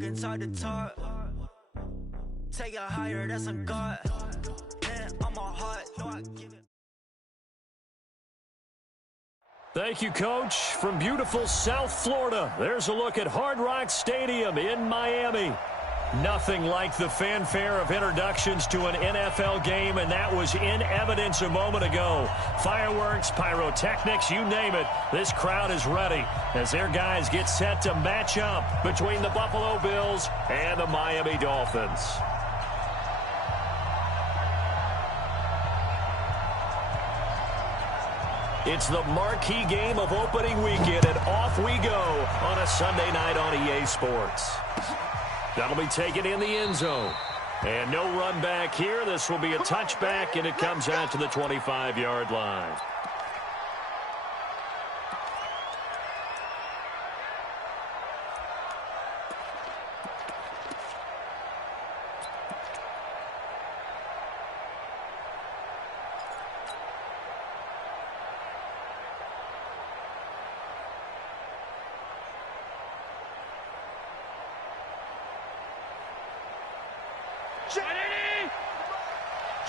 talking talk to talk. Take it higher, that's on God. Man, I'm on heart. No, I give it. Thank you, Coach. From beautiful South Florida, there's a look at Hard Rock Stadium in Miami. Nothing like the fanfare of introductions to an NFL game, and that was in evidence a moment ago. Fireworks, pyrotechnics, you name it. This crowd is ready as their guys get set to match up between the Buffalo Bills and the Miami Dolphins. It's the marquee game of opening weekend, and off we go on a Sunday night on EA Sports. That'll be taken in the end zone. And no run back here. This will be a touchback, and it comes out to the 25-yard line.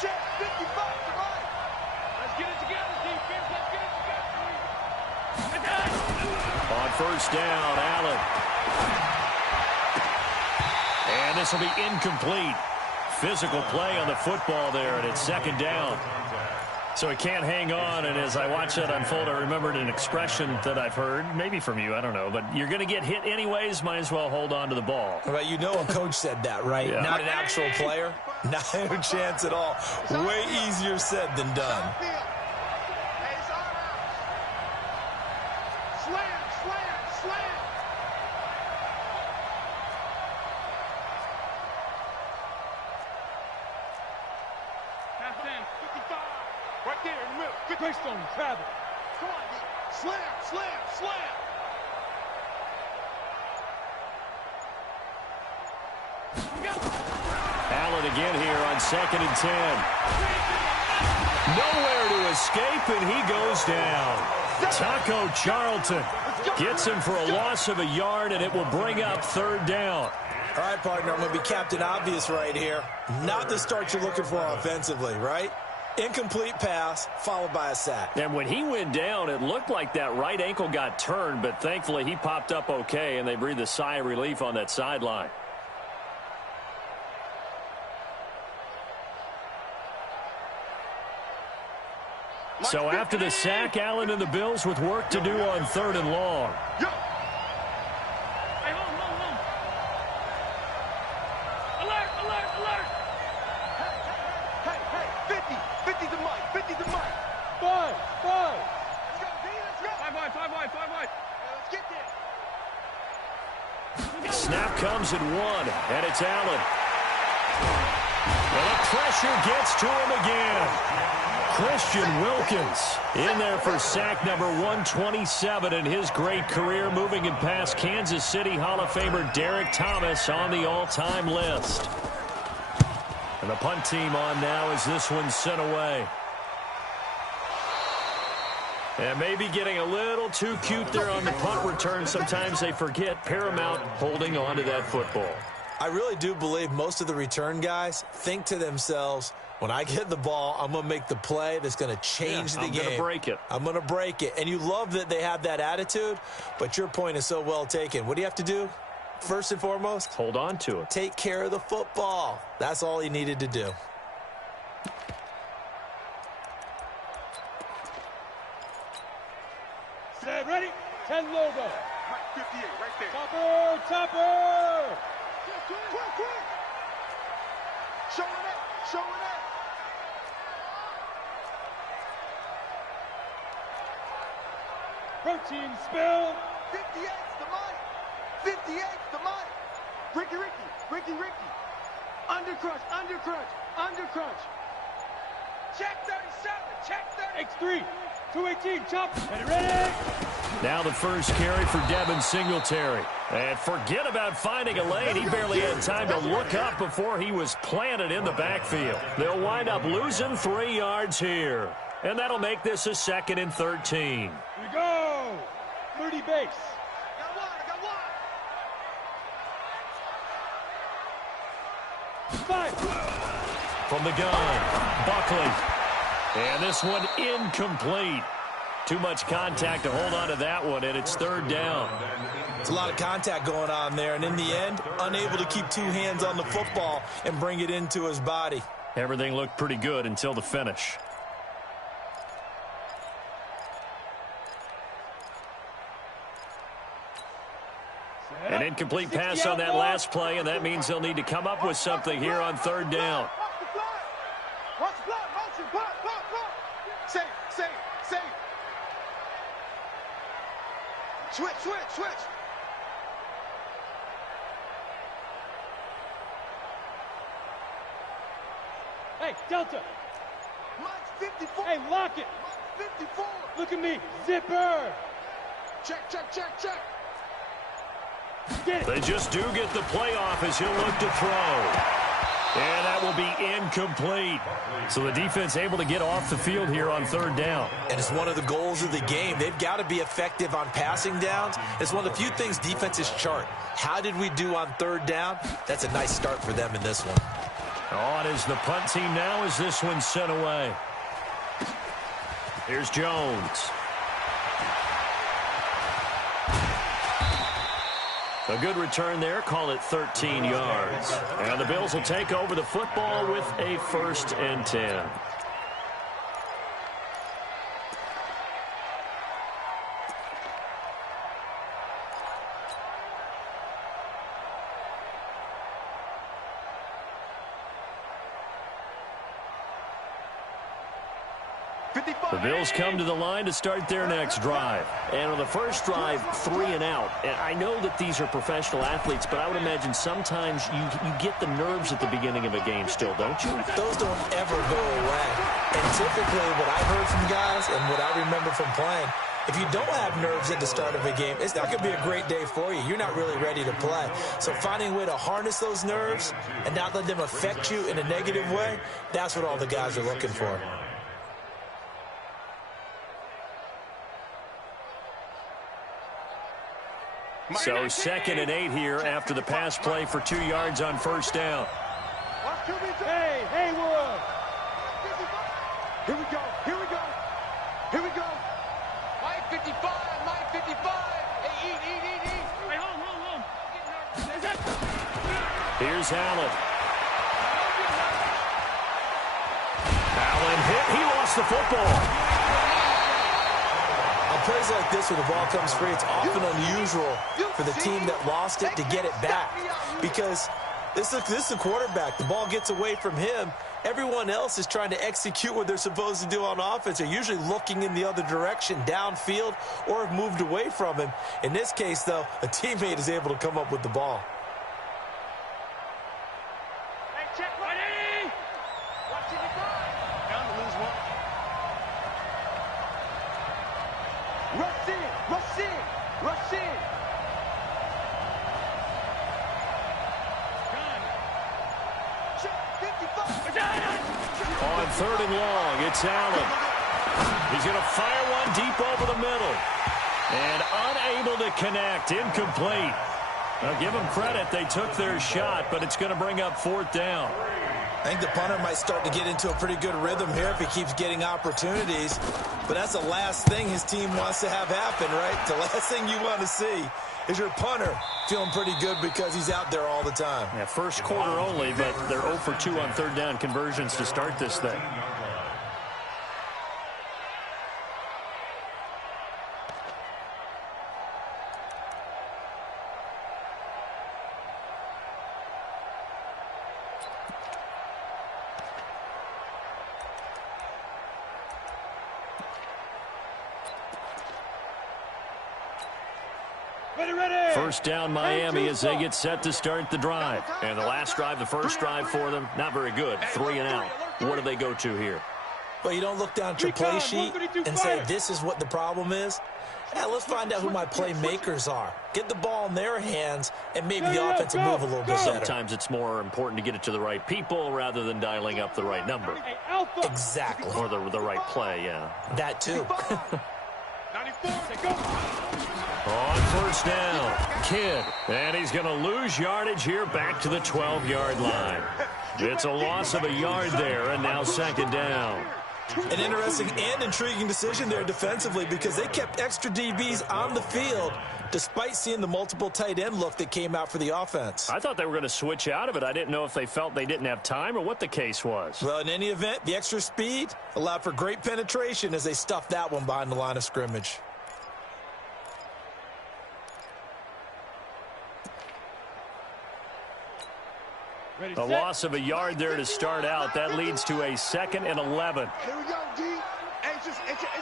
Check 55 to right. Let's get it together, defense. Let's get it together. On first down, Allen. And this will be incomplete. Physical play on the football there, and it's second down. So he can't hang on, and as I watch that unfold, I remembered an expression that I've heard, maybe from you, I don't know, but you're going to get hit anyways, might as well hold on to the ball. Well, you know a coach said that, right? Yeah. Not an actual player. Not a chance at all. Way easier said than done. Right there in the middle. Good based on travel. Come on, D. Slam, slam, slam. Allen again here on 2nd and 10. Nowhere to escape, and he goes down. Taco Charlton gets him for a loss of a yard, and it will bring up 3rd down. All right, partner, I'm going to be Captain Obvious right here. Not the start you're looking for offensively, right? Incomplete pass, followed by a sack. And when he went down, it looked like that right ankle got turned, but thankfully he popped up okay, and they breathed a sigh of relief on that sideline. So after the sack, Allen and the Bills with work to do on 3rd and long. Snap comes at 1, and it's Allen. And the pressure gets to him again. Christian Wilkins in there for sack number 127 in his great career, moving him past Kansas City Hall of Famer Derek Thomas on the all-time list. And the punt team on now as this one's sent away. And maybe getting a little too cute there on the punt return. Sometimes they forget paramount holding on to that football. I really do believe most of the return guys think to themselves, when I get the ball, I'm going to make the play that's going to change the game. I'm going to break it. I'm going to break it. And you love that they have that attitude, but your point is so well taken. What do you have to do? First and foremost, hold on to it. Take care of the football. That's all he needed to do. Set, ready? 10 logo. Right, 58, right there. Topper, topper. Quick. Showing up. Protein spill. 58's the money. 58's the money. Ricky. Undercrunch. Check 37. X3. 218, chop. Get it ready. Now the first carry for Devin Singletary. And forget about finding a lane. He barely had time to look up before he was planted in the backfield. They'll wind up losing 3 yards here. And that'll make this a 2nd and 13. Here we go. 30 base. I got one. From the gun, Buckley. And this one incomplete. Too much contact to hold on to that one, and it's third down. It's a lot of contact going on there, and in the end, unable to keep two hands on the football and bring it into his body. Everything looked pretty good until the finish. An incomplete pass on that last play, and that means they'll need to come up with something here on third down. Switch. Hey, Delta. Mine's 54. Hey, lock it. Mine's 54. Look at me. Zipper. Check. Get it. They just do get the play off as he'll look to throw. And that will be incomplete. So the defense able to get off the field here on third down. And it's one of the goals of the game. They've got to be effective on passing downs. It's one of the few things defenses chart. How did we do on third down? That's a nice start for them in this one. On is the punt team now as this one's sent away. Here's Jones. A good return there. Call it 13 yards. And the Bills will take over the football with a 1st and 10. The Bills come to the line to start their next drive. And on the first drive, 3 and out. And I know that these are professional athletes, but I would imagine sometimes you get the nerves at the beginning of a game still, don't you? Those don't ever go away. And typically what I heard from guys and what I remember from playing, if you don't have nerves at the start of a game, it's not going to be a great day for you. You're not really ready to play. So finding a way to harness those nerves and not let them affect you in a negative way, that's what all the guys are looking for. So 2nd and 8 here after the pass play for 2 yards on first down. Hey, Haywood. Here we go. Mike 55. Hey, eat. Hey, hold. Here's Allen. Allen hit. He lost the football. On plays like this where the ball comes free, it's often unusual for the team that lost it to get it back. Because this is a quarterback. The ball gets away from him. Everyone else is trying to execute what they're supposed to do on offense. They're usually looking in the other direction, downfield, or have moved away from him. In this case, though, a teammate is able to come up with the ball. Hey, check, ready. Watch it go. Down to lose one. Rush in. Check 55. On 3rd and long, it's Allen. He's going to fire one deep over the middle. And unable to connect, incomplete. Now, give them credit. They took their shot, but it's going to bring up 4th down. I think the punter might start to get into a pretty good rhythm here if he keeps getting opportunities. But that's the last thing his team wants to have happen, right? The last thing you want to see is your punter feeling pretty good because he's out there all the time. Yeah, first quarter only, but they're 0 for 2 on 3rd down conversions to start this thing. First down Miami as they get set to start the drive. And the last drive, the first drive for them, not very good. 3 and out. What do they go to here? Well, you don't look down at your play sheet and say, this is what the problem is. Yeah, let's find out who my playmakers are. Get the ball in their hands, and maybe the offense will move a little bit better. Sometimes it's more important to get it to the right people rather than dialing up the right number. Exactly. Or the right play, yeah. That too. 94. On first down, Kidd. And he's going to lose yardage here back to the 12-yard line. It's a loss of a yard there, and now second down. An interesting and intriguing decision there defensively because they kept extra DBs on the field despite seeing the multiple tight end look that came out for the offense. I thought they were going to switch out of it. I didn't know if they felt they didn't have time or what the case was. Well, in any event, the extra speed allowed for great penetration as they stuffed that one behind the line of scrimmage. A loss of a yard there to start out. That leads to a 2nd and 11. Here we go, D. Hey, it's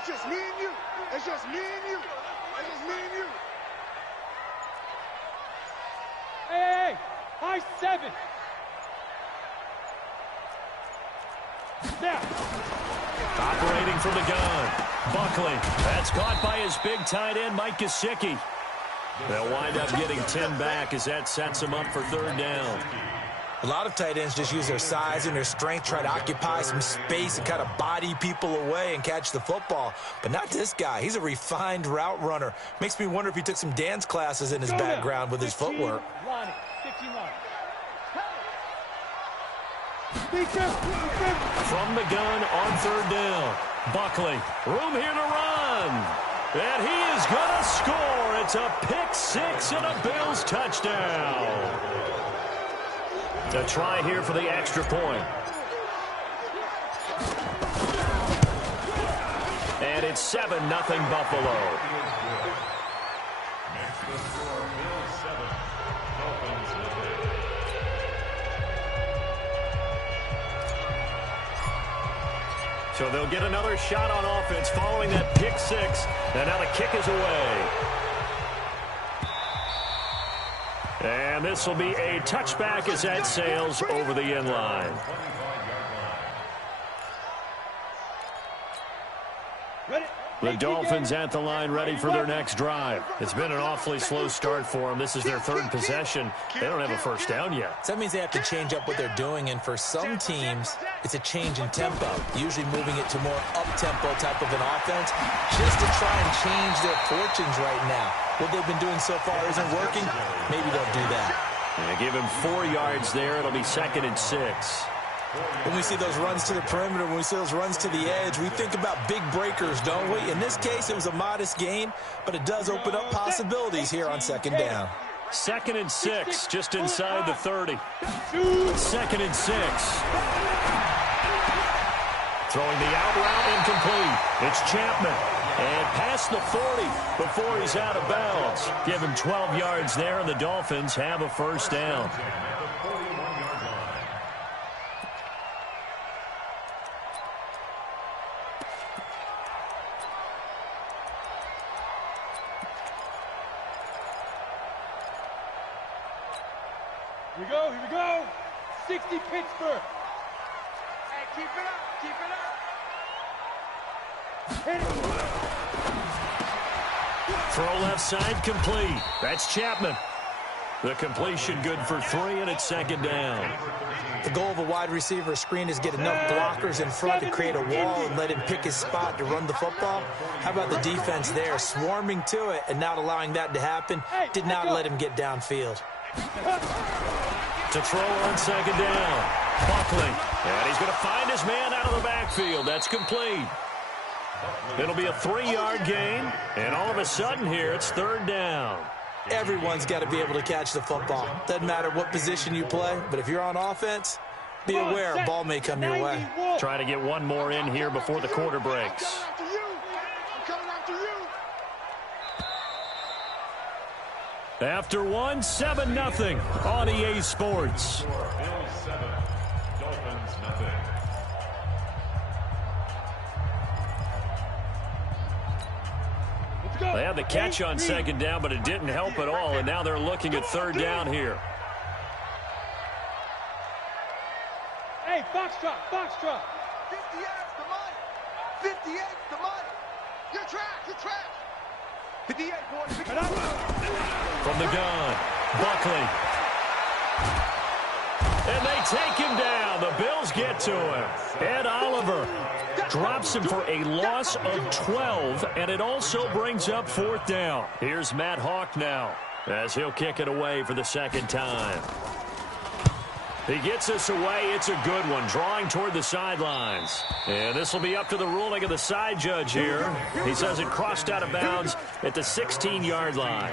just me and you. It's just me and you. It's just me and you. Hey, high 7. Now. Operating from the gun. Buckley. That's caught by his big tight end, Mike Gesicki. They'll wind up getting 10 back as that sets them up for 3rd down. A lot of tight ends just use their size and their strength, try to occupy some space and kind of body people away and catch the football. But not this guy. He's a refined route runner. Makes me wonder if he took some dance classes in his background with his footwork. 15 line. From the gun on 3rd down. Buckley, room here to run. And he is going to score. It's a pick 6 and a Bills touchdown. A try here for the extra point. And it's 7-0 Buffalo. So they'll get another shot on offense following that pick 6. And now the kick is away. And this will be a touchback as that sails over the end line. The Dolphins at the line ready for their next drive. It's been an awfully slow start for them. This is their 3rd possession. They don't have a first down yet. So that means they have to change up what they're doing, and for some teams, it's a change in tempo, usually moving it to more up-tempo type of an offense, just to try and change their fortunes right now. What they've been doing so far isn't working. Maybe they'll do that. They give him 4 yards there. It'll be 2nd and 6. When we see those runs to the perimeter, when we see those runs to the edge, we think about big breakers, don't we? In this case, it was a modest gain, but it does open up possibilities here on 2nd down. 2nd and 6, just inside the 30. 2nd and 6. Throwing the out route incomplete. It's Chapman. And past the 40 before he's out of bounds. Give him 12 yards there, and the Dolphins have a first down. Here we go. 60 Pittsburgh. Hey, keep it up. Keep it up. Throw left side complete. That's Chapman. The completion good for 3, and it's 2nd down. The goal of a wide receiver screen is get enough blockers in front to create a wall and let him pick his spot to run the football. How about the defense there, swarming to it and not allowing that to happen? Did not let him get downfield. To throw on 2nd down. Buckley. And he's going to find his man out of the backfield. That's complete. It'll be a 3-yard gain. And all of a sudden here, it's 3rd down. Everyone's got to be able to catch the football. Doesn't matter what position you play, but if you're on offense, be aware a ball may come your way. Try to get one more in here before the quarter breaks. After one, 7-0 on EA Sports. They had the catch on 2nd down, but it didn't help at all, and now they're looking at 3rd down here. Hey, Foxtrot. 58, the money. 58, the money. You're trash. 58, boys. From the gun, Buckley. And they take him down. The Bills get to him. Ed Oliver drops him for a loss of 12, and it also brings up 4th down. Here's Matt Hawk now as he'll kick it away for the 2nd time. He gets us away. It's a good one, drawing toward the sidelines. And this will be up to the ruling of the side judge here. He says it crossed out of bounds at the 16-yard line.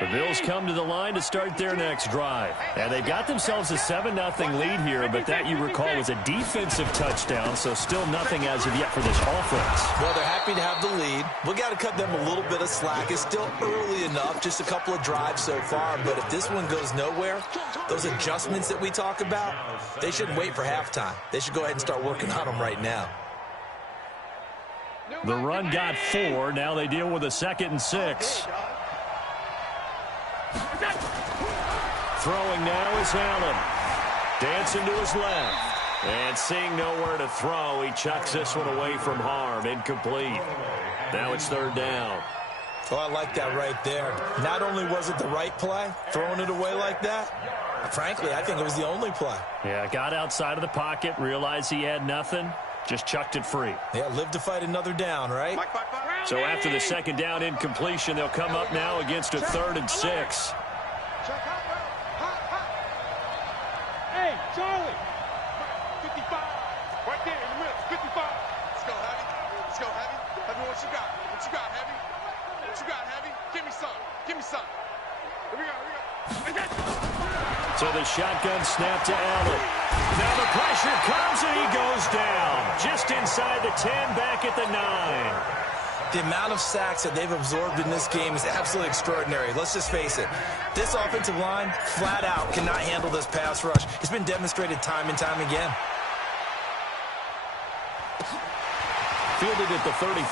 The Bills come to the line to start their next drive. And they've got themselves a 7-0 lead here, but that, you recall, was a defensive touchdown, so still nothing as of yet for this offense. Well, they're happy to have the lead. We got to cut them a little bit of slack. It's still early enough, just a couple of drives so far, but if this one goes nowhere, those adjustments that we talk about, they shouldn't wait for halftime. They should go ahead and start working on them right now. The run got 4. Now they deal with a 2nd and 6. Throwing now is Allen. Dancing to his left. And seeing nowhere to throw, he chucks this one away from harm. Incomplete. Now it's 3rd down. Oh, I like that right there. Not only was it the right play, throwing it away like that, frankly, I think it was the only play. Yeah, got outside of the pocket, realized he had nothing, just chucked it free. Yeah, live to fight another down, right? So after the 2nd down incompletion, they'll come up now against a 3rd and 6. Hey, Charlie. 55. Right there in the middle. 55. Let's go, Heavy. Let's go, Heavy. Heavy, what you got? What you got, Heavy? What you got, Heavy? Give me some. Give me some. Here we go. Here we go. So the shotgun snap to Allen. Now the pressure comes and he goes down. Just inside the 10, back at the 9. The amount of sacks that they've absorbed in this game is absolutely extraordinary. Let's just face it. This offensive line, flat out, cannot handle this pass rush. It's been demonstrated time and time again. Fielded at the 33.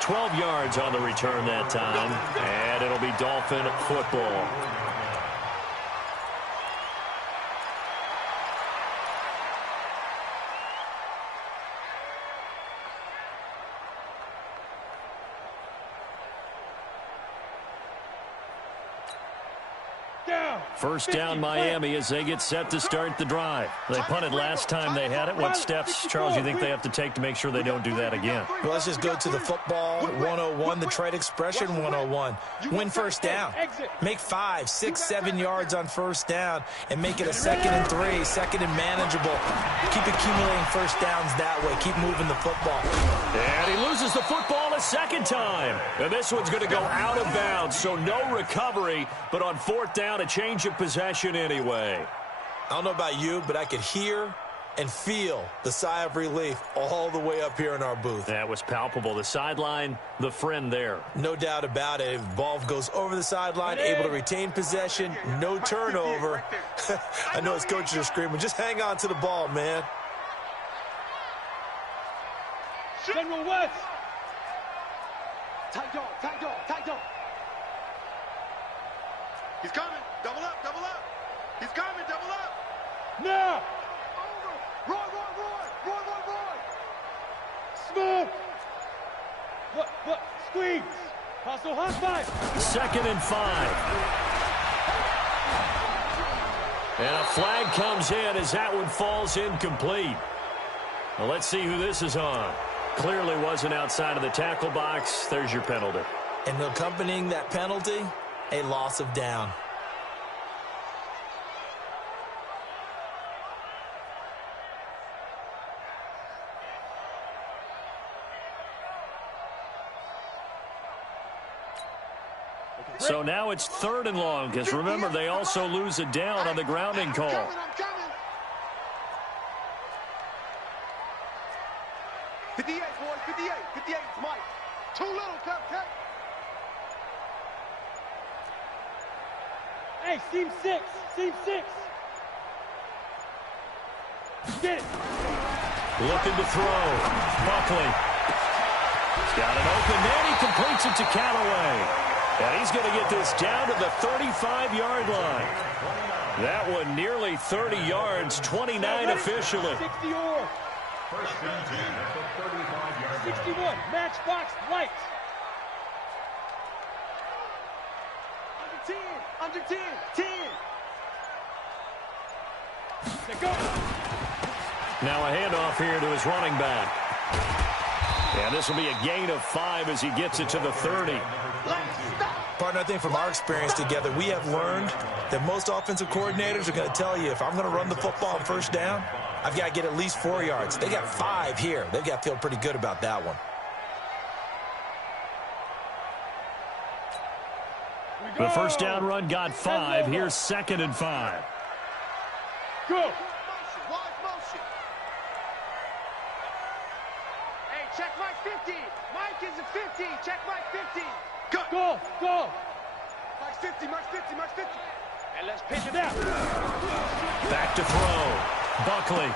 12 yards on the return that time. And it'll be Dolphin football. First down, Miami, as they get set to start the drive. They punted last time they had it. What steps, Charles, you think they have to take to make sure they don't do that again? Well, let's just go to the football 101, the trade expression 101. Win first down. Make 5, 6, 7 yards on first down and make it a 2nd and 3, 2nd and manageable. Keep accumulating first downs that way. Keep moving the football. And he loses the football a 2nd time. And this one's going to go out of bounds, so no recovery, but on 4th down, a change of possession anyway. I don't know about you, but I could hear and feel the sigh of relief all the way up here in our booth. That was palpable. The sideline, the friend there. No doubt about it. If the ball goes over the sideline, able to retain possession, no turnover. I know his coaches are screaming, just hang on to the ball, man. General West. Tight dog, tight dog, tight dog. He's coming. Double up, double up. He's coming, double up. Now. Roy, Roy, Roy. Roy, Roy, Roy. Smoke. What? Squeeze. Hustle, hot 5. 2nd and 5. And a flag comes in as that one falls incomplete. Well, let's see who this is on. Clearly wasn't outside of the tackle box. There's your penalty. And accompanying that penalty, a loss of down. So now it's 3rd and long, because remember, they also lose a down on the grounding call. I'm coming. 58, boys, 58. 58, Mike. Too little, cut. Hey, seam 6. Get it. Looking to throw. Buckley. He's got an open man. He completes it to Callaway. And he's going to get this down to the 35-yard line. That one nearly 30 yards, 29 officially. 60 or. 61, matchbox light. Under 10, 10. Now a handoff here to his running back. And this will be a gain of 5 as he gets it to the 30. Partner, I think from our experience together, we have learned that most offensive coordinators are going to tell you, if I'm going to run the football on first down, I've got to get at least 4 yards. They got 5 here. They've got to feel pretty good about that one. The first down run got 5. Here's 2nd and 5. Go. Motion. Hey, check Mike 50. Mike is a 50. Check Mike 50. Go. Mike's 50. And let's pitch it out. Back to throw. Buckley.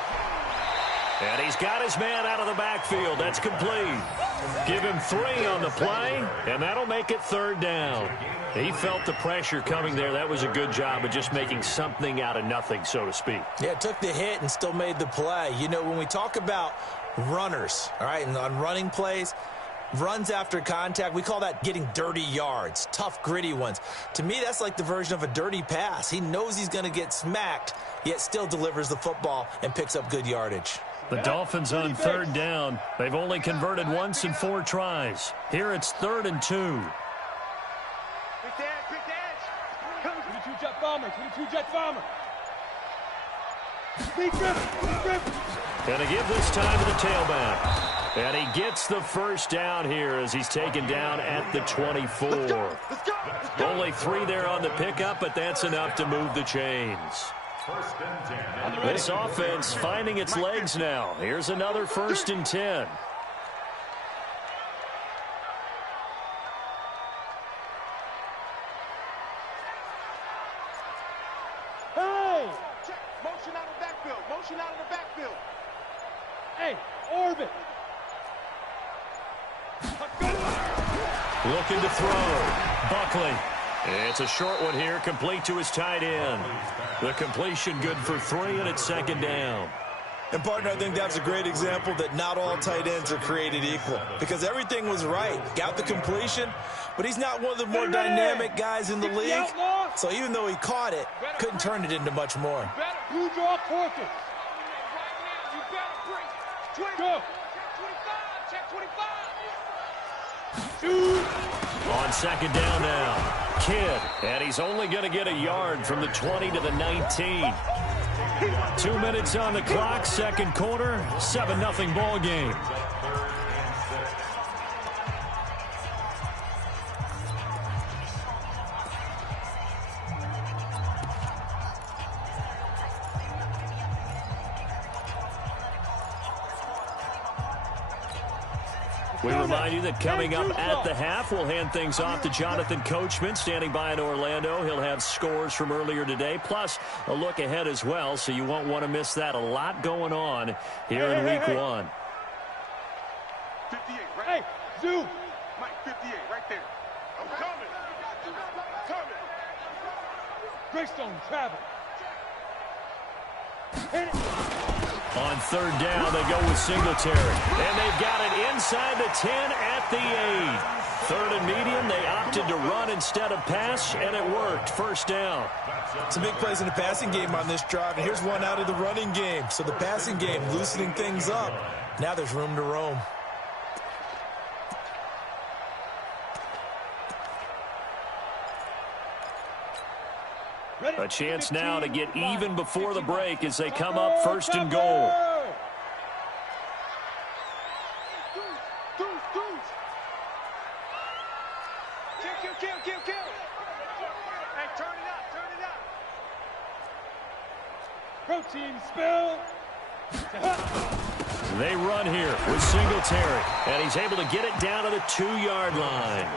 And he's got his man out of the backfield. That's complete. Give him 3 on the play, and that'll make it 3rd down. He felt the pressure coming there. That was a good job of just making something out of nothing, so to speak. Yeah, took the hit and still made the play. You know, when we talk about runners, all right, and on running plays, runs after contact, we call that getting dirty yards, tough, gritty ones. To me, that's like the version of a dirty pass. He knows he's going to get smacked, yet still delivers the football and picks up good yardage. The Dolphins on 3rd down. They've only converted once in 4 tries. Here it's 3rd and 2. Quick edge. 22-jet bomber. And a give this time to the tailback. And he gets the first down here as he's taken down at the 24. Let's go. Only 3 there on the pickup, but that's enough to move the chains. This offense finding its legs now. Here's another 1st and 10. Hey! Motion out of the backfield. Hey, orbit. Looking to throw. Buckley. It's a short one here, complete to his tight end. The completion good for 3, and it's 2nd down. And, partner, I think that's a great example that not all tight ends are created equal, because everything was right. Got the completion, but he's not one of the more dynamic guys in the league. So even though he caught it, couldn't turn it into much more. Blue draw Corkins. Go. Check 25. Shoot. On 2nd down now. Kidd, and he's only going to get a yard from the 20 to the 19. 2 minutes on the clock, 2nd quarter, 7-0 ball game. We remind you that coming up at the half, we'll hand things off to Jonathan Coachman, standing by in Orlando. He'll have scores from earlier today, plus a look ahead as well, so you won't want to miss that. A lot going on here in Week 1. 58, right? Hey, Zoom. Mike, 58, right there. I'm coming. Greystone, travel. Hit it. On 3rd down, they go with Singletary. And they've got it inside the 10 at the 8. 3rd and medium, they opted to run instead of pass, and it worked. 1st down. Some big plays in the passing game on this drive, and here's one out of the running game. So the passing game loosening things up. Now there's room to roam. A chance now to get even before the break as they come up 1st and goal. Kill. Hey, turn it up. Protein spill. They run here with Singletary, and he's able to get it down to the 2-yard line.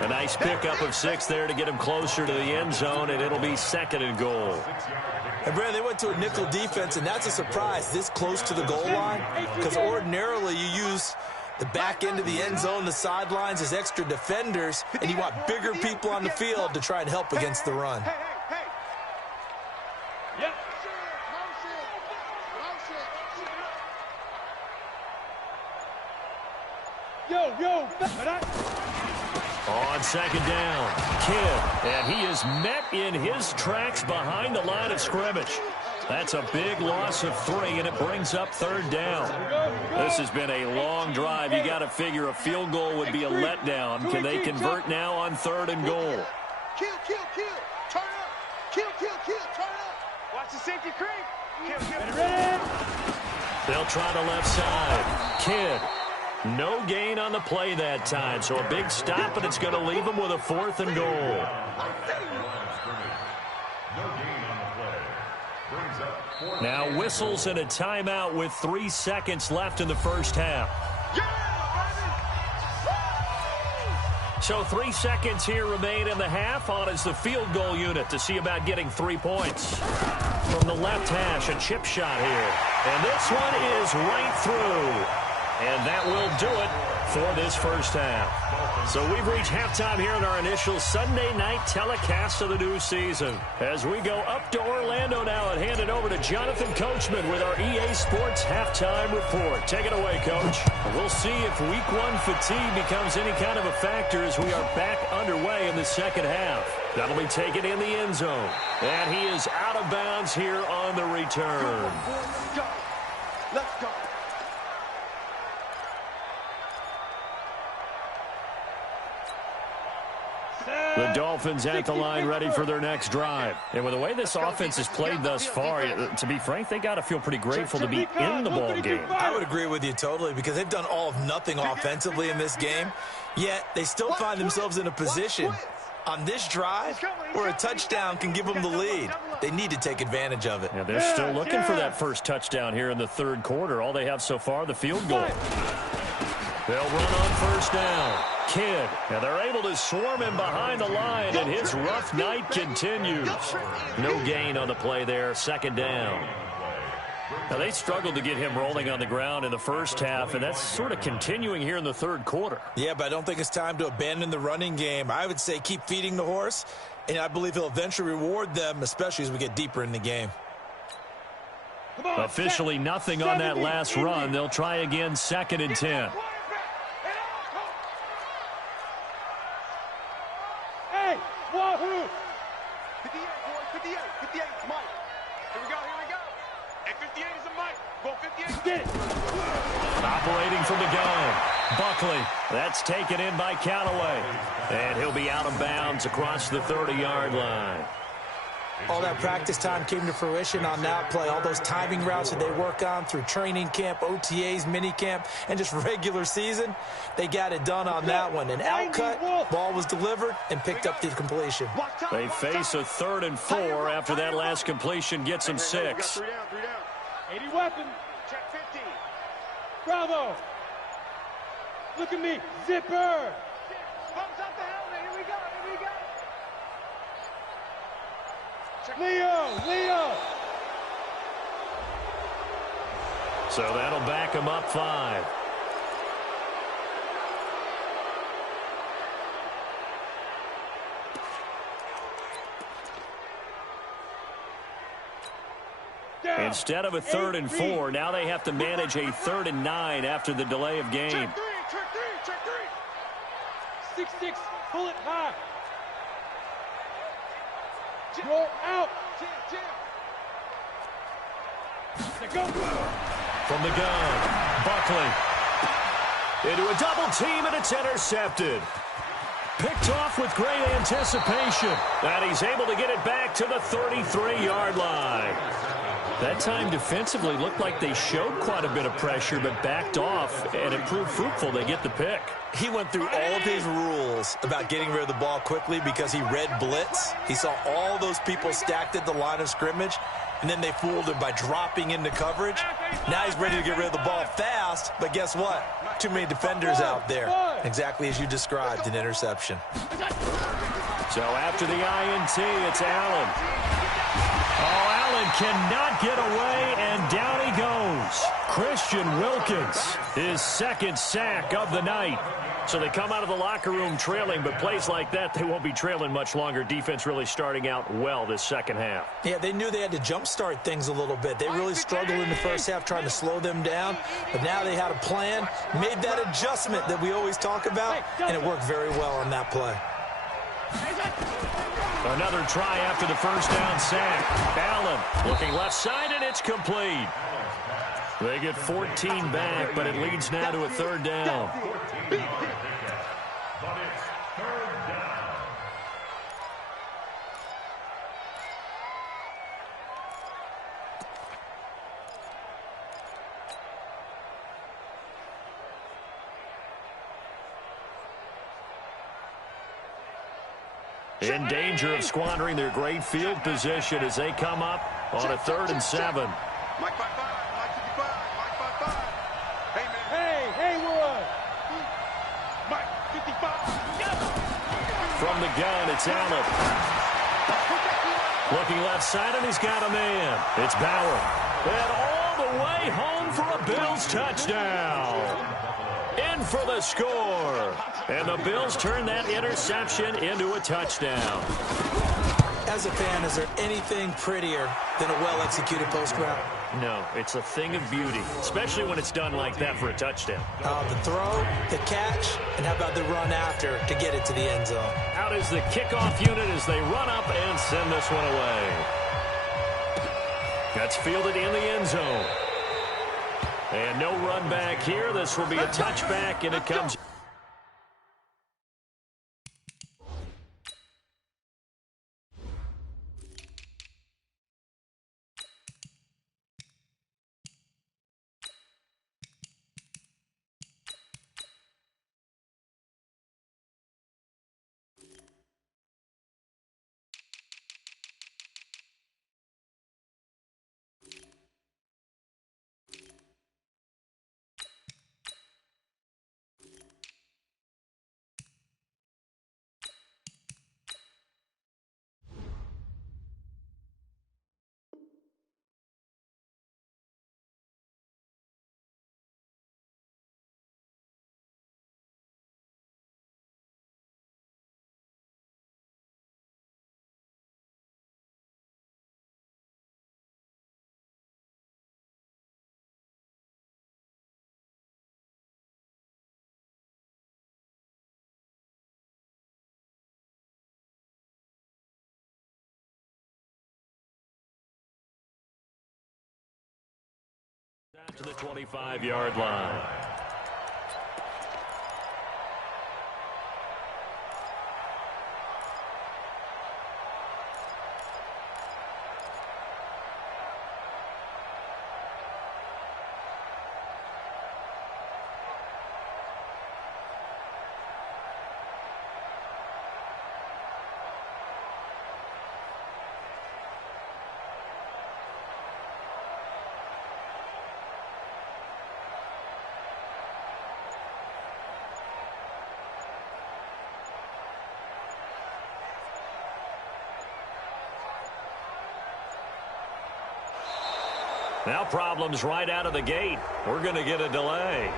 A nice pickup of 6 there to get him closer to the end zone, and it'll be 2nd and goal. And, Brad, they went to a nickel defense, and that's a surprise this close to the goal line, because ordinarily you use the back end of the end zone, the sidelines as extra defenders, and you want bigger people on the field to try and help against the run. Yep. Yo. On 2nd down, Kidd, and he is met in his tracks behind the line of scrimmage. That's a big loss of 3, and it brings up 3rd down. This has been a long drive. You got to figure a field goal would be a letdown. Can they convert now on 3rd and goal? Kill, kill, kill. Turn up. Kill, kill, kill. Turn up. Watch the safety creep. Kill, kill. Ready? They'll try the left side. Kidd. No gain on the play that time, so a big stop, and it's going to leave them with a 4th and goal. Now whistles and a timeout with 3 seconds left in the first half. So 3 seconds here remain in the half. On is the field goal unit to see about getting 3 points. From the left hash, a chip shot here. And this one is right through. And that will do it for this first half. So we've reached halftime here in our initial Sunday night telecast of the new season. As we go up to Orlando now and hand it over to Jonathan Coachman with our EA Sports halftime report. Take it away, Coach. We'll see if Week 1 fatigue becomes any kind of a factor as we are back underway in the second half. That'll be taken in the end zone. And he is out of bounds here on the return. Let's go. Let's go. The Dolphins at the line ready for their next drive. And with the way this offense has played thus far, to be frank, they got to feel pretty grateful to be in the ball game. I would agree with you totally because they've done all of nothing offensively in this game, yet they still find themselves in a position on this drive where a touchdown can give them the lead. They need to take advantage of it. Yeah, they're still looking for that first touchdown here in the third quarter. All they have so far, the field goal. They'll run on first down. Kidd. And they're able to swarm him behind the line, and his rough night continues. No gain on the play there. Second down. Now, they struggled to get him rolling on the ground in the first half, and that's sort of continuing here in the third quarter. Yeah, but I don't think it's time to abandon the running game. I would say keep feeding the horse, and I believe he'll eventually reward them, especially as we get deeper in the game. Officially nothing on that last run. They'll try again, 2nd and 10. Wahoo! 58, boy, 58, 58, Mike. Here we go, here we go. And 58 is a Mike. Go 58. Get it. Operating from the gun. Buckley. That's taken in by Callaway. And he'll be out of bounds across the 30-yard line. All that practice time came to fruition on that play. All those timing routes that they work on through training camp, OTAs, mini camp, and just regular season, they got it done on that one. An outcut, ball was delivered, and picked up the completion. They face a 3rd and 4 after that last completion gets them 6. 3 down. 80 weapon. Check 50. Bravo. Look at me. Zipper. Bumps up the helmet. Here we go. Leo! So that'll back him up 5. Instead of a 3rd and 4, now they have to manage a 3rd and 9 after the delay of game. Check 3. 6-6, pull it high. Roll out. Go. From the gun, Buckley. Into a double team, and it's intercepted. Picked off with great anticipation. And he's able to get it back to the 33-yard line. That time defensively looked like they showed quite a bit of pressure, but backed off, and it proved fruitful. They get the pick. He went through all of his rules about getting rid of the ball quickly because he read blitz. He saw all those people stacked at the line of scrimmage, and then they fooled him by dropping into coverage. Now he's ready to get rid of the ball fast, but guess what? Too many defenders out there. Exactly as you described, an interception. So after the INT, it's Allen. Oh, Allen cannot get away, and down he goes. Christian Wilkins, his 2nd sack of the night. So they come out of the locker room trailing, but plays like that, they won't be trailing much longer. Defense really starting out well this second half. Yeah, they knew they had to jumpstart things a little bit. They really struggled in the first half trying to slow them down, but now they had a plan, made that adjustment that we always talk about, and it worked very well on that play. Another try after the first down sack. Allen looking left side, and it's complete. They get 14 back, but it leads now to a third down. In danger of squandering their great field position as they come up on a 3rd and 7. Mike 5-5, Mike 55, Mike 5-5. Hey, man. Hey, Haywood. Mike 55. From the gun, it's Allen. Looking left side, and he's got a man. It's Bauer. And all the way home for a Bills touchdown. In for the score. And the Bills turn that interception into a touchdown. As a fan, is there anything prettier than a well-executed post route? No, it's a thing of beauty, especially when it's done like that for a touchdown. The throw, the catch, and how about the run after to get it to the end zone? Out is the kickoff unit as they run up and send this one away. That's fielded in the end zone. And no run back here. This will be a touchback, and it comes. To the 25-yard line. Now problems right out of the gate. We're going to get a delay.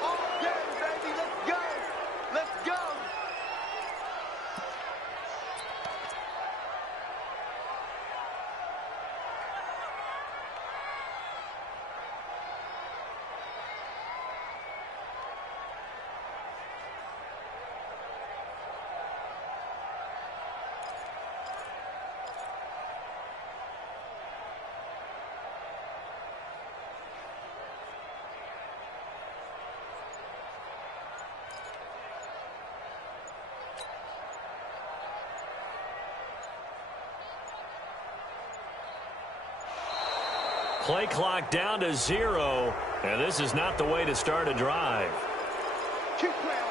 Okay, baby, let's go. Let's go. Play clock down to 0, and this is not the way to start a drive. Keep playing.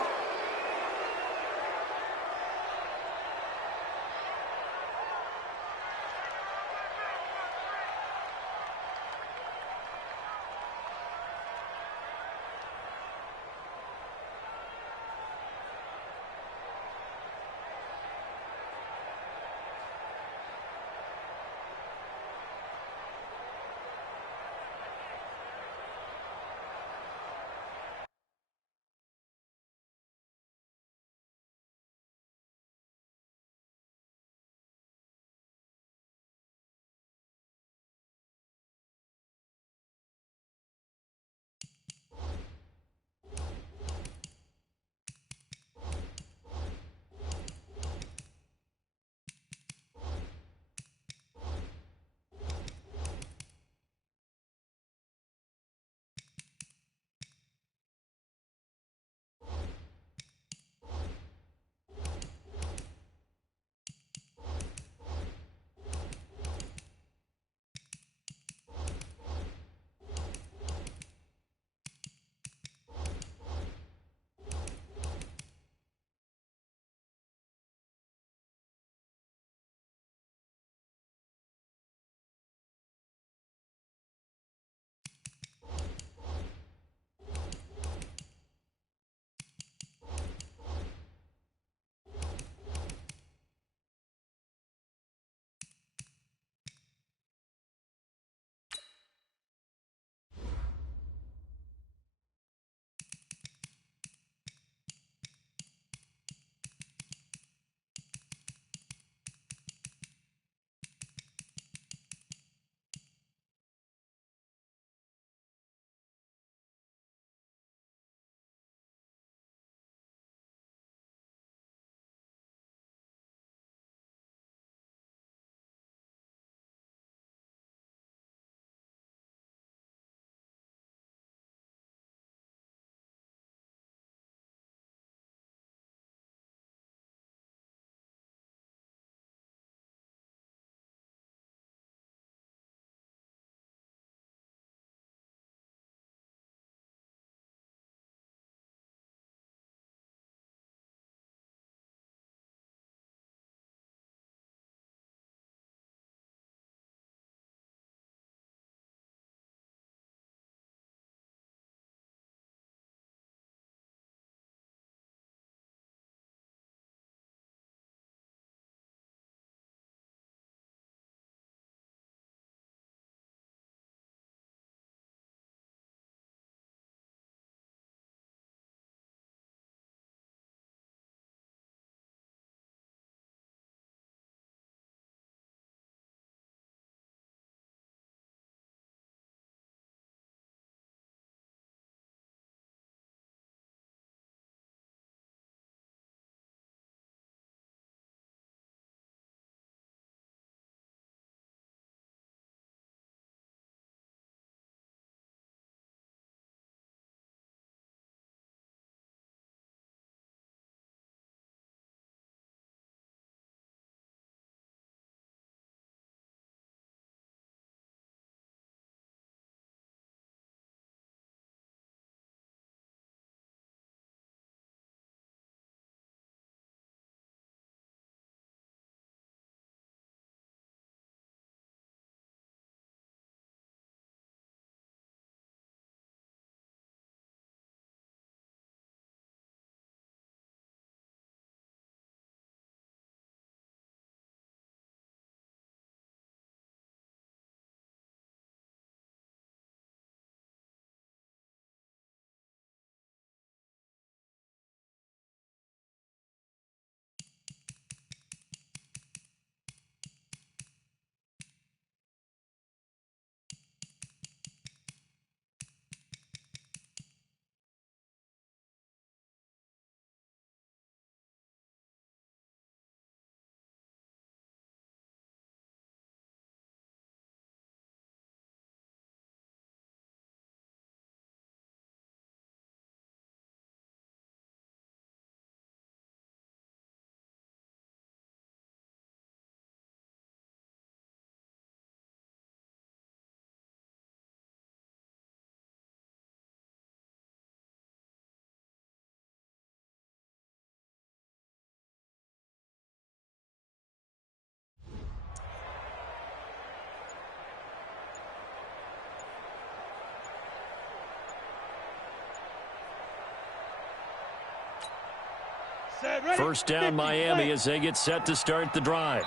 First down Miami as they get set to start the drive.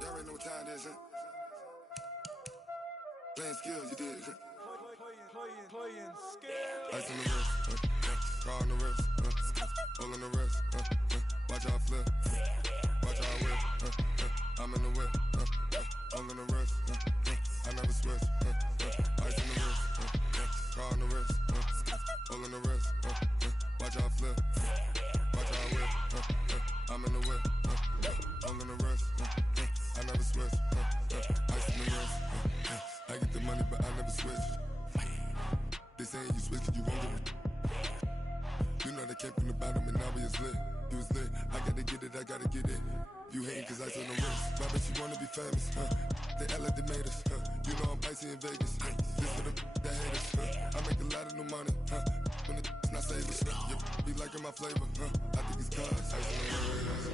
Y'all already know what time it is, huh? Playing skills, you did. Playing skills. Ice on the wrist, car on the wrist, hole on the wrist, watch out flip, watch out whip, I'm in the whip, hole on the wrist, I never switch, ice on the wrist, car on the wrist, hole on the wrist, watch out flip, watch out whip, I'm in the whip, hole on the wrist, I never switch, ice on the wrist, I get the money but I never switch. They saying you switch and you won't get it. You know they came from the bottom and now we is lit. You was lit, I gotta get it, I gotta get it. You hating cause ice on the wrist. Why bet you wanna be famous, They act like they made us, You know I'm icy in Vegas, This for the that hate us, I make a lot of new money, When it's not savers, You be liking my flavor, I think it's cause ice on the wrist,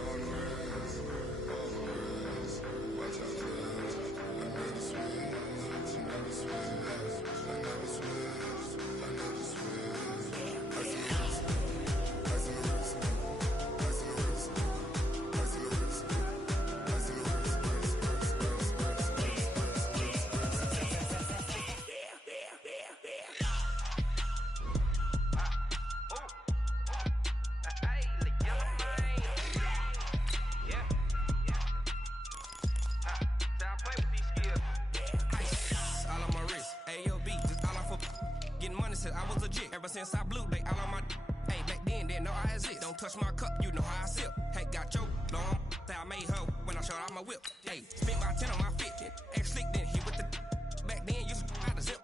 on the wrist, on the wrist. Watch out for us, I never switch, you never switch. I never switch, I never switch. Ice on the wrist, ice on the wrist, ice on the wrist, ice on the wrist, ice on the I was legit. Ever since I blew, they all on my hey, back then, didn't know I exist. Don't touch my cup, you know how I sip. Hey, got your long, say I made her when I showed out my whip. Hey, spent my 10 on my 50. Ex-slick, then hit with the back then, used to out the zip.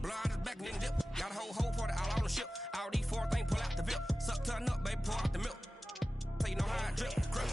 Blow out his back and then dip. Got a whole party all on the ship. All these four things pull out the VIP. Suck, turn up, baby, pour out the milk. So you know how I drip. Crush.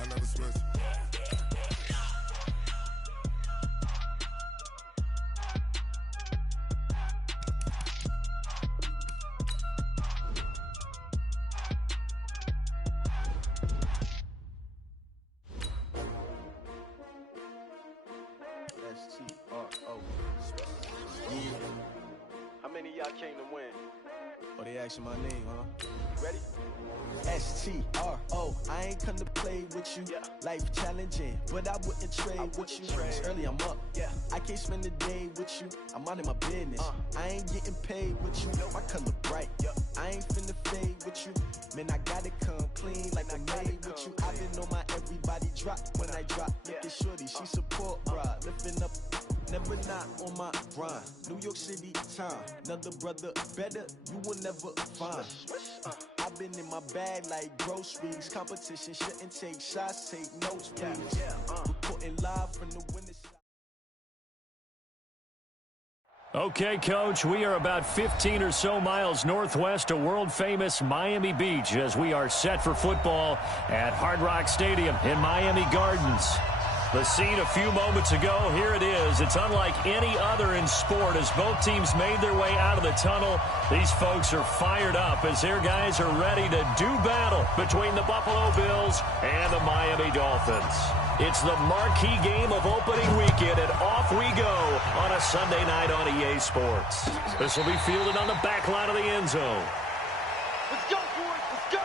I never switch. S-T-R-O. How many of y'all came to win? Oh, they asking my name, huh? Ready? S-T-R-O. I ain't come to play with you. Yeah. Life challenging, but I wouldn't trade with you. It's early, I'm up. Yeah. I can't spend the day with you. I'm out of my business. I ain't getting paid with you. My color bright. Yeah. I ain't finna fade with you. Man, I gotta come clean like I'm made with you. I've been on my everybody drop when I drop. Look at shorty, she support, bruh. Lifting up. Never not on my grind. New York City time. Another brother better, you will never find. I've been in my bag like groceries. Competition shouldn't take shots, take notes, please. Reporting live from the winning side. Okay, Coach, we are about 15 or so miles northwest of world-famous Miami Beach as we are set for football at Hard Rock Stadium in Miami Gardens. The scene a few moments ago, here it is. It's unlike any other in sport as both teams made their way out of the tunnel. These folks are fired up as their guys are ready to do battle between the Buffalo Bills and the Miami Dolphins. It's the marquee game of opening weekend, and off we go on a Sunday night on EA Sports. This will be fielded on the back line of the end zone. Let's go, boys. Let's go.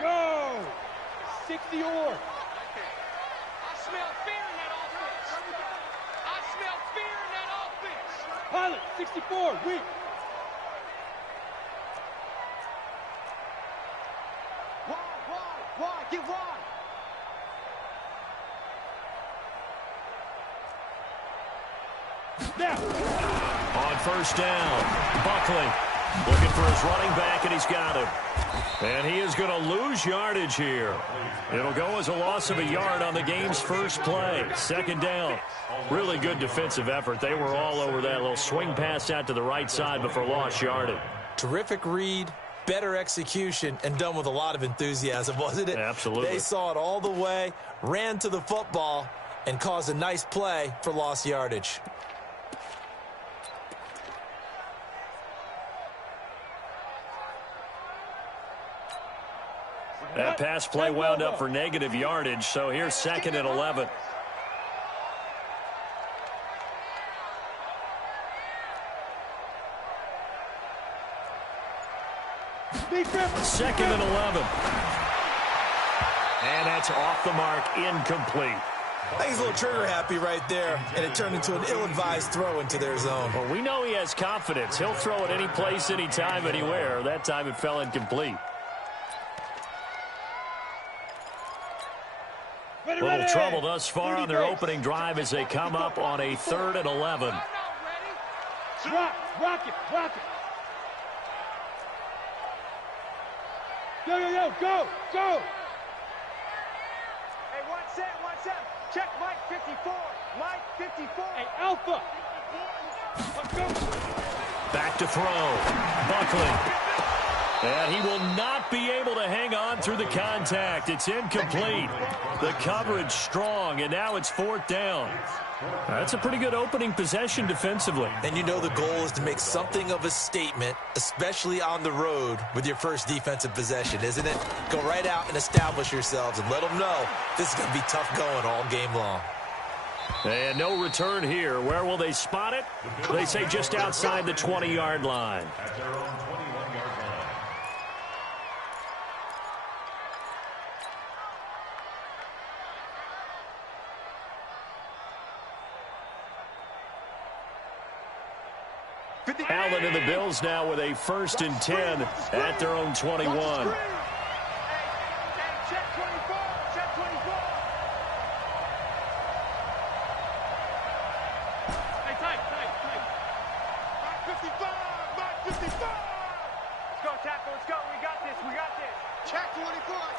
Go! 60 or. I smell fear in that offense. I smell fear in that offense. Pilot, 64, weak. Wide, get wide. Now. On first down, Buckley looking for his running back, and he's got him. And he is going to lose yardage here. It'll go as a loss of a yard on the game's first play. Second down. Really good defensive effort. They were all over that little swing pass out to the right side before lost yardage. Terrific read, better execution, and done with a lot of enthusiasm, wasn't it? Absolutely. They saw it all the way, ran to the football, and caused a nice play for lost yardage. That pass play wound up for negative yardage, so here's 2nd and 11. Second and 11. And that's off the mark, incomplete. I think he's a little trigger happy right there, and it turned into an ill-advised throw into their zone. Well, we know he has confidence. He'll throw it any place, anytime, anywhere. That time it fell incomplete. A little trouble thus far on their opening drive as they come up on a 3rd and 11. Rock it. Go. Hey, 1 7. Check Mike 54. Mike 54. Hey, Alpha. Let's go. Back to throw. Buckley. And he will not be able to hang on through the contact. It's incomplete. The coverage strong, and now it's 4th down. That's a pretty good opening possession defensively. And you know the goal is to make something of a statement, especially on the road with your first defensive possession, isn't it? Go right out and establish yourselves and let them know this is going to be tough going all game long. And no return here. Where will they spot it? They say just outside the 20-yard line. Allen and the Bills now with a 1st and 10 at their own 21. Check 24. Hey, tight. Mark 55. Let's go, tackle. Let's go. We got this. Check 24.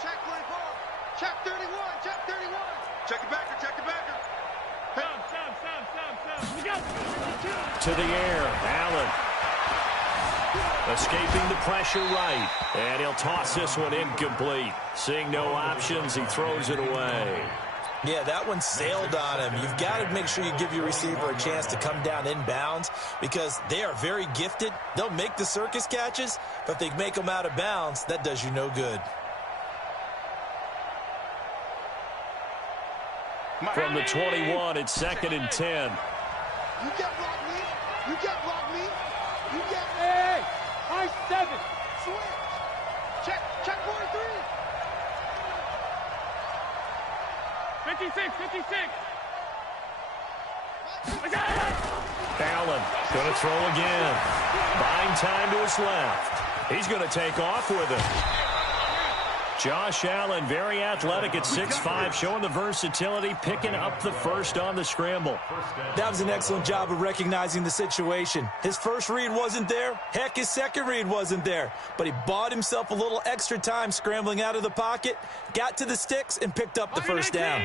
Check 31. Check the backer. Sound. We got it. To the air, Allen. Escaping the pressure right. And he'll toss this one incomplete. Seeing no options, he throws it away. Yeah, that one sailed on him. You've got to make sure you give your receiver a chance to come down inbounds because they are very gifted. They'll make the circus catches, but if they make them out of bounds, that does you no good. From the 21, it's 2nd and 10. You get block me. Hey, high 7. Switch. Check 43. 56. I got it. Allen going to throw again. Buying time to his left. He's going to take off with it. Josh Allen, very athletic at 6'5", showing the versatility, picking up the first on the scramble. That was an excellent job of recognizing the situation. His first read wasn't there. Heck, his second read wasn't there. But he bought himself a little extra time scrambling out of the pocket, got to the sticks, and picked up the first down.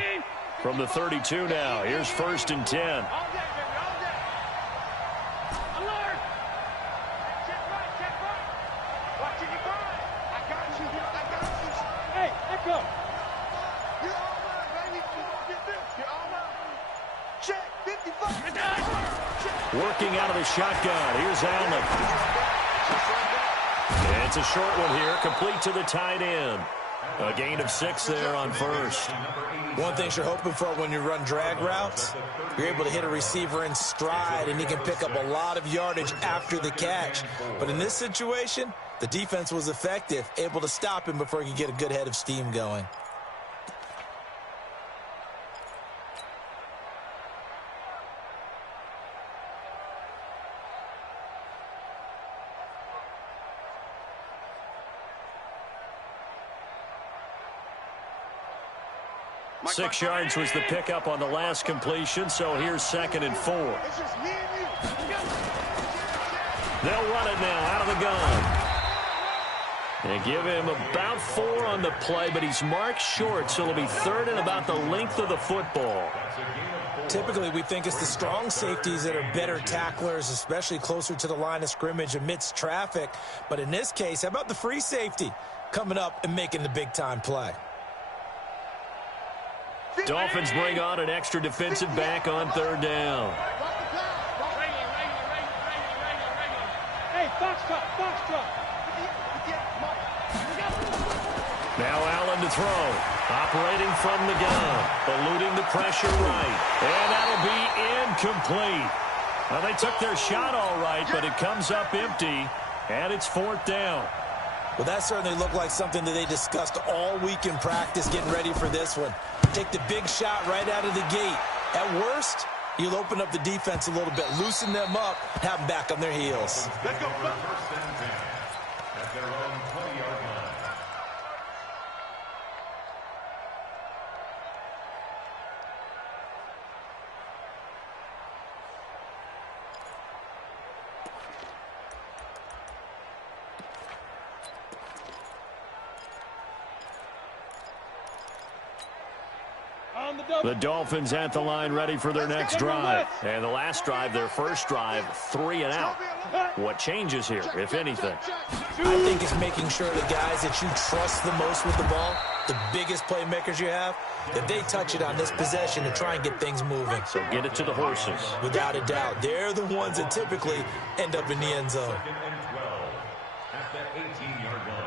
From the 32 now, here's 1st and 10. Working out of the shotgun. Here's Allen. It's a short one here, complete to the tight end. A gain of 6 there on first. One thing you're hoping for when you run drag routes, you're able to hit a receiver in stride, and he can pick up a lot of yardage after the catch. But in this situation, the defense was effective, able to stop him before he could get a good head of steam going. Six yards was the pickup on the last completion, so here's 2nd and 4. They'll run it now out of the gun. They give him about 4 on the play, but he's marked short, so it'll be 3rd and about the length of the football. Typically, we think it's the strong safeties that are better tacklers, especially closer to the line of scrimmage amidst traffic. But in this case, how about the free safety coming up and making the big-time play? Dolphins bring on an extra defensive back on 3rd down. Hey, foxtrot. Now Allen to throw. Operating from the gun. Eluding the pressure right. And that'll be incomplete. Well, they took their shot all right, but it comes up empty, and it's 4th down. Well, that certainly looked like something that they discussed all week in practice, getting ready for this one. Take the big shot right out of the gate. At worst, you'll open up the defense a little bit, loosen them up, have them back on their heels. Let's go. At their own 20-yard line. The Dolphins at the line ready for their next drive. And the last drive, their first drive, 3 and out. What changes here, if anything? I think it's making sure the guys that you trust the most with the ball, the biggest playmakers you have, that they touch it on this possession to try and get things moving. So get it to the horses. Without a doubt. They're the ones that typically end up in the end zone. 2nd and 12 at the 18-yard line.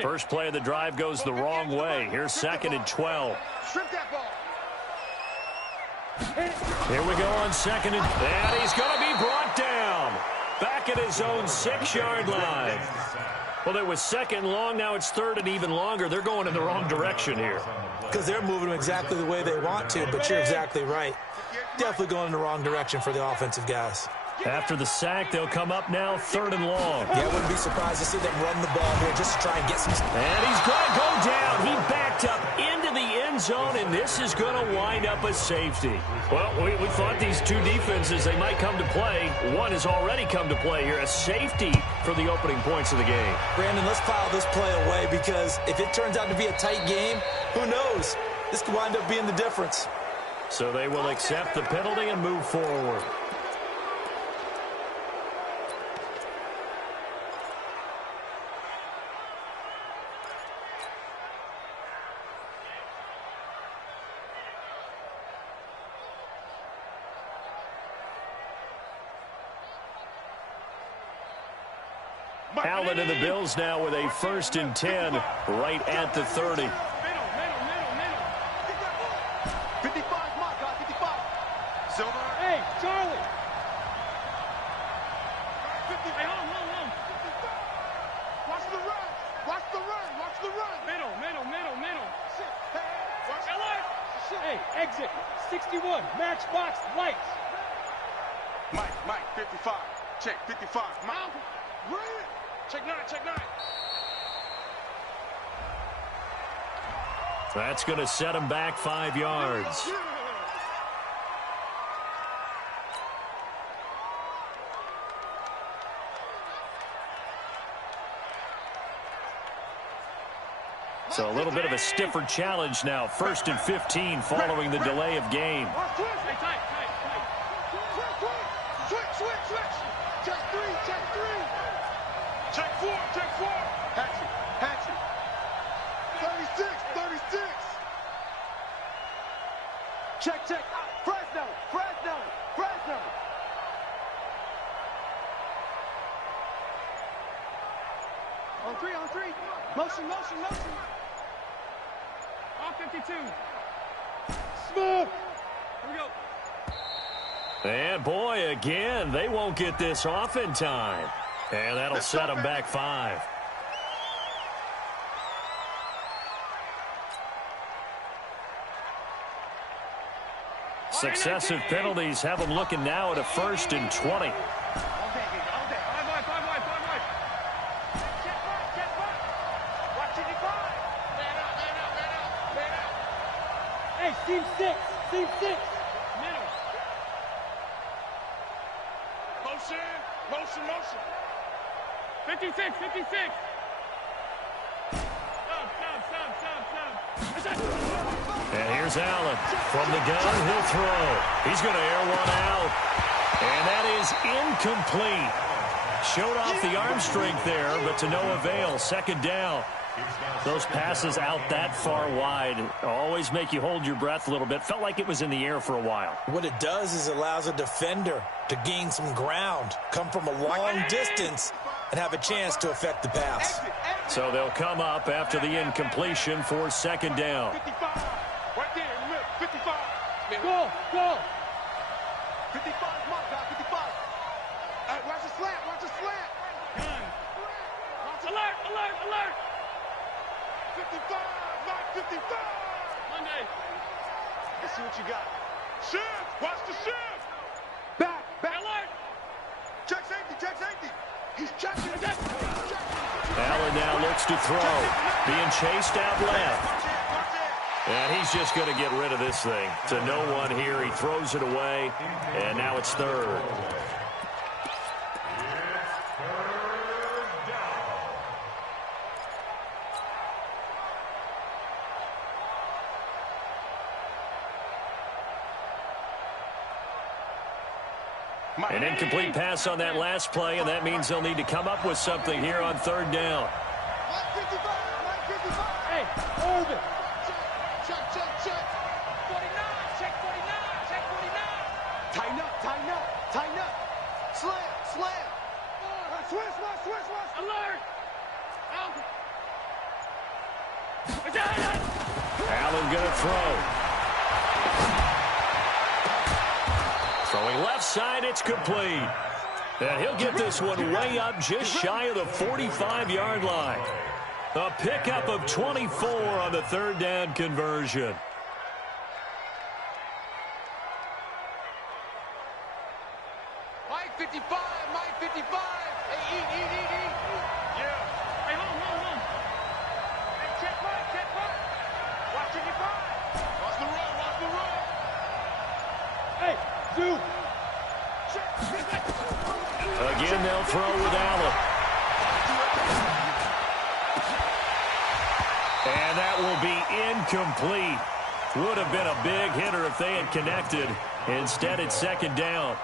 First play of the drive goes the wrong way. Here's 2nd and 12. Strip that ball. Here we go on 2nd and he's going to be brought down. Back at his own 6-yard line. Well, it was 2nd long. Now it's 3rd and even longer. They're going in the wrong direction here. Because they're moving them exactly the way they want to, but you're exactly right. Definitely going in the wrong direction for the offensive guys. After the sack, they'll come up now 3rd and long. Yeah, I wouldn't be surprised to see them run the ball here just to try and get some... And he's going to go down. He backed up into the end zone, and this is going to wind up a safety. Well, we thought these two defenses, they might come to play. One has already come to play here, a safety for the opening points of the game. Brandon, let's file this play away because if it turns out to be a tight game, who knows? This could wind up being the difference. So they will accept the penalty and move forward. Allen and the Bills now with a 1st and 10 right at the 30. 55, my God, 55. Silver. Hey, Charlie. 50. Hey, hold on. 55. Watch the run. Watch the run. Middle. Shit. Hey, watch the line. Hey, exit. 61. Matchbox lights. Mike, 55. Check, 55. Mount. Bring it. Check 9. That's going to set him back 5 yards. So a little bit of a stiffer challenge now. 1st and 15 following the delay of game. Switch. Check 4. Hatchet. 36. Motion. All 52. Smoke. Here we go. And boy, again, they won't get this off in time. And that'll set them back 5. Successive penalties have them looking now at a 1st and 20. All day. 5 wide. Watch it, 5. Man out. Hey, team 6. Middle. Motion. 56. Stop. And here's Allen. From the gun, he'll throw. He's going to air one out. And that is incomplete. Showed off the arm strength there, but to no avail. 2nd down. Those passes out that far wide always make you hold your breath a little bit. Felt like it was in the air for a while. What it does is allows a defender to gain some ground, come from a long distance, and have a chance to affect the pass. So they'll come up after the incompletion for 2nd down. 55. Right there in the middle. 55. Go. 55. Come on, guys. 55. Watch the slant. Gun. Alert. 55. Mark 55. Monday. Let's see what you got. Shift. Watch the shift. Back. Alert. Check safety. He's checking. Allen now looks to throw. Being chased out left. And he's just going to get rid of this thing. To no one here. He throws it away. And now it's 3rd. An incomplete pass on that last play, and that means they'll need to come up with something here on 3rd down. Hey, Orbit. Check. 49. Check 49. Tighten up. Slam. Switch. Alert. Allen gonna throw. Throwing left side, it's complete. And he'll get this one way up just shy of the 45-yard line. A pickup of 24 on the 3rd down conversion. Mike 55. Hey, eat. Yeah. Hey, hold. Hey, check Mike. Watch it, 5. Watch the run. Hey, Duke. Again, they'll throw with Allen. And that will be incomplete. Would have been a big hitter if they had connected. Instead, it's 2nd down.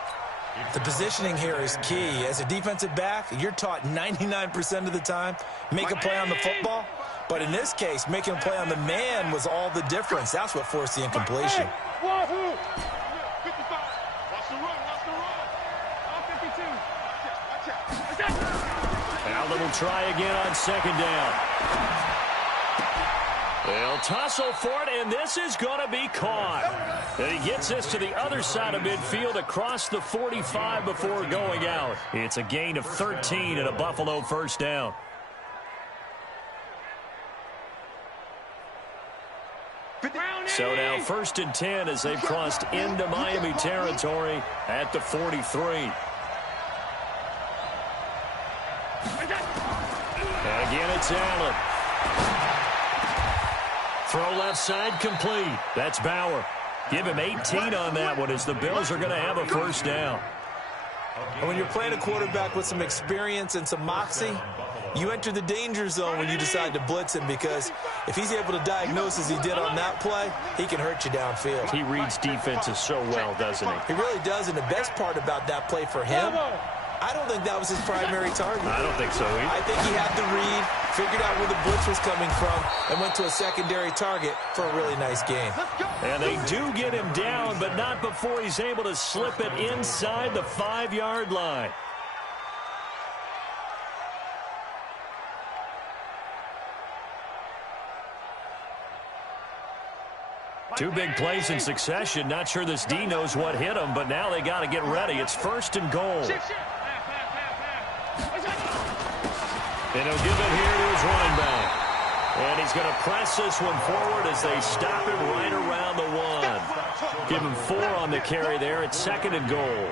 The positioning here is key. As a defensive back, you're taught 99% of the time, make a play on the football. But in this case, making a play on the man was all the difference. That's what forced the incompletion. Wahoo! 55. Watch the run. All 52. Allen will try again on 2nd down. They'll tussle for it, and this is going to be caught. And he gets this to the other side of midfield across the 45 before going out. It's a gain of 13 and a Buffalo 1st down. So now 1st and 10 as they've crossed into Miami territory at the 43. And again, it's Allen. Throw left side complete. That's Bauer. Give him 18 on that one as the Bills are going to have a 1st down. And when you're playing a quarterback with some experience and some moxie, you enter the danger zone when you decide to blitz him, because if he's able to diagnose as he did on that play, he can hurt you downfield. He reads defenses so well, doesn't he? He really does, and the best part about that play for him, I don't think that was his primary target. I don't think so either. I think he had the read, figured out where the blitz was coming from, and went to a secondary target for a really nice gain. And they do get him down, but not before he's able to slip it inside the 5-yard line. Two big plays in succession. Not sure this D knows what hit him, but now they got to get ready. It's 1st and goal. And he'll give it here to his running back. And he's going to press this one forward as they stop him right around the 1. Give him 4 on the carry there. It's 2nd and goal.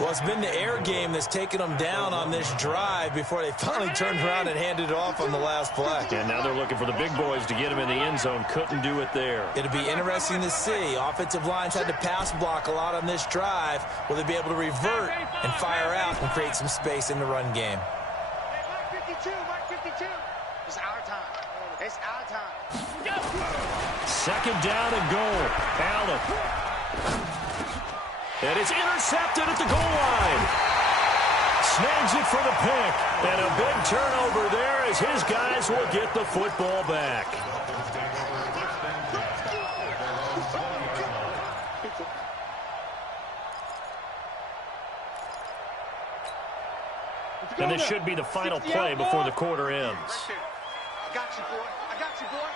Well, it's been the air game that's taken them down on this drive before they finally turned around and handed it off on the last play. And now they're looking for the big boys to get him in the end zone. Couldn't do it there. It'll be interesting to see. Offensive lines had to pass block a lot on this drive. Will they be able to revert and fire out and create some space in the run game? Mike 52, Mike 52. It's our time. It's our time. 2nd down and goal. Allen. And it's intercepted at the goal line. Snags it for the pick. And a big turnover there as his guys will get the football back. And this should be the final play before the quarter ends. I got you, boy. I got you, boy.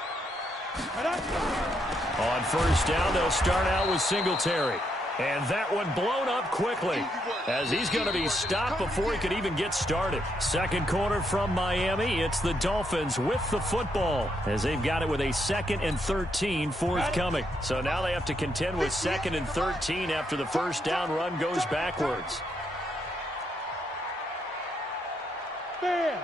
On 1st down, they'll start out with Singletary. And that one blown up quickly as he's going to be stopped before he could even get started. 2nd quarter from Miami. It's the Dolphins with the football as they've got it with a 2nd and 13 forthcoming. So now they have to contend with 2nd and 13 after the 1st down run goes backwards. Fair.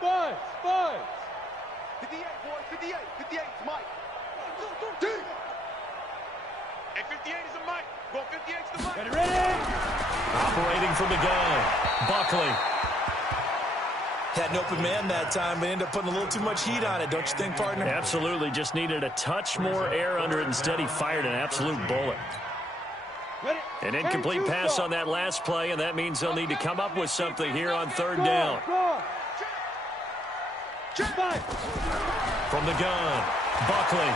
Buzz. 58, boy, 58. 58 is Mike. And 58 is a Mike. Go 58 is the Mike. Ready? Operating from the gun, Buckley. Had an open man that time, but ended up putting a little too much heat on it, don't you think, partner? Absolutely. Just needed a touch more air under it. Instead, he fired an absolute bullet. An incomplete pass on that last play, and that means they'll need to come up with something here on 3rd down. From the gun, Buckley.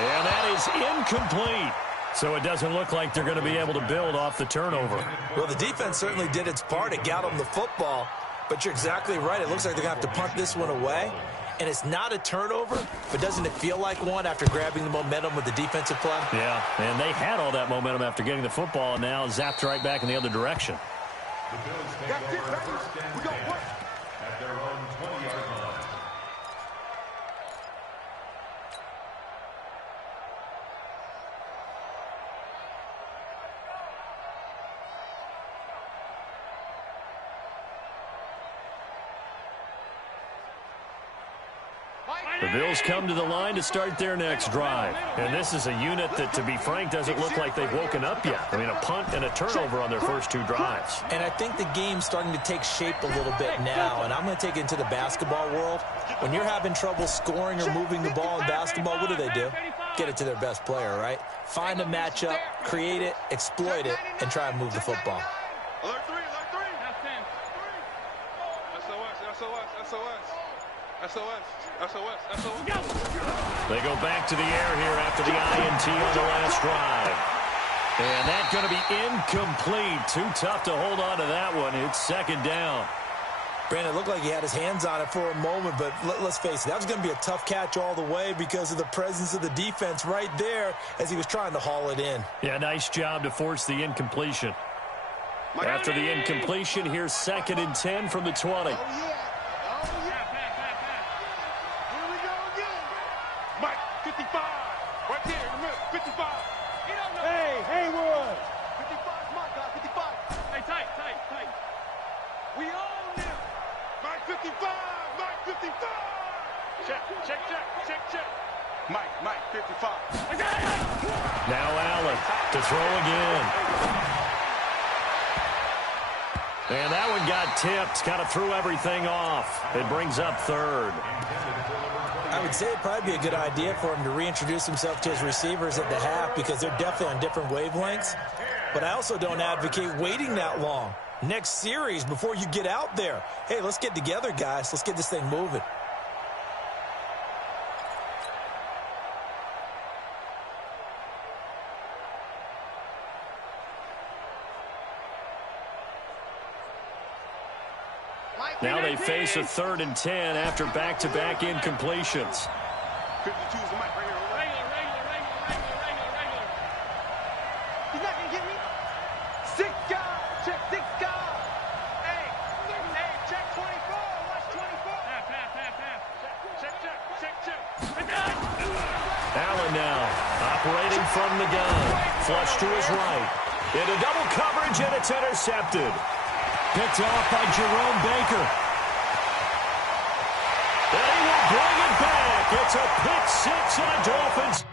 And that is incomplete. So it doesn't look like they're going to be able to build off the turnover. Well, the defense certainly did its part. It got them the football. But you're exactly right. It looks like they're going to have to punt this one away. And it's not a turnover, but doesn't it feel like one after grabbing the momentum with the defensive play? Yeah, and they had all that momentum after getting the football, and now zapped right back in the other direction. The Bills take over 1st and 10 at their own 20-yard line. The Bills come to the line to start their next drive. And this is a unit that, to be frank, doesn't look like they've woken up yet. I mean, a punt and a turnover on their first 2 drives. And I think the game's starting to take shape a little bit now. And I'm going to take it into the basketball world. When you're having trouble scoring or moving the ball in basketball, what do? Get it to their best player, right? Find a matchup, create it, exploit it, and try and move the football. Alert 3. SOS. They go back to the air here after the INT on the last drive. And that's going to be incomplete. Too tough to hold on to that one. It's 2nd down. Brandon, it looked like he had his hands on it for a moment, but let's face it, that was going to be a tough catch all the way because of the presence of the defense right there as he was trying to haul it in. Yeah, nice job to force the incompletion. After the incompletion, here's 2nd and 10 from the 20. Mike, 55. Right there in the middle, 55. Hey, Haywood. 55 is my guy, 55. Hey, tight. We own him. Mike, 55. Mike, 55. Check. Mike, 55. Now Allen to throw again. And that one got tipped. Kind of threw everything off. It brings up 3rd. I would say it'd probably be a good idea for him to reintroduce himself to his receivers at the half because they're definitely on different wavelengths. But I also don't advocate waiting that long. Next series before you get out there. Hey, let's get together, guys. Let's get this thing moving. Now they face a 3rd and 10 after back-to-back incompletions. 52 is the mic right here. Regular. He's not going to get me. 6 guard. Check 6 guard. Hey, check 24. Watch 24. Check. Allen now operating from the gun. Flush to his right. Into double coverage, and it's intercepted. Picked off by Jerome Baker. And he will bring it back. It's a pick six and a Dolphins.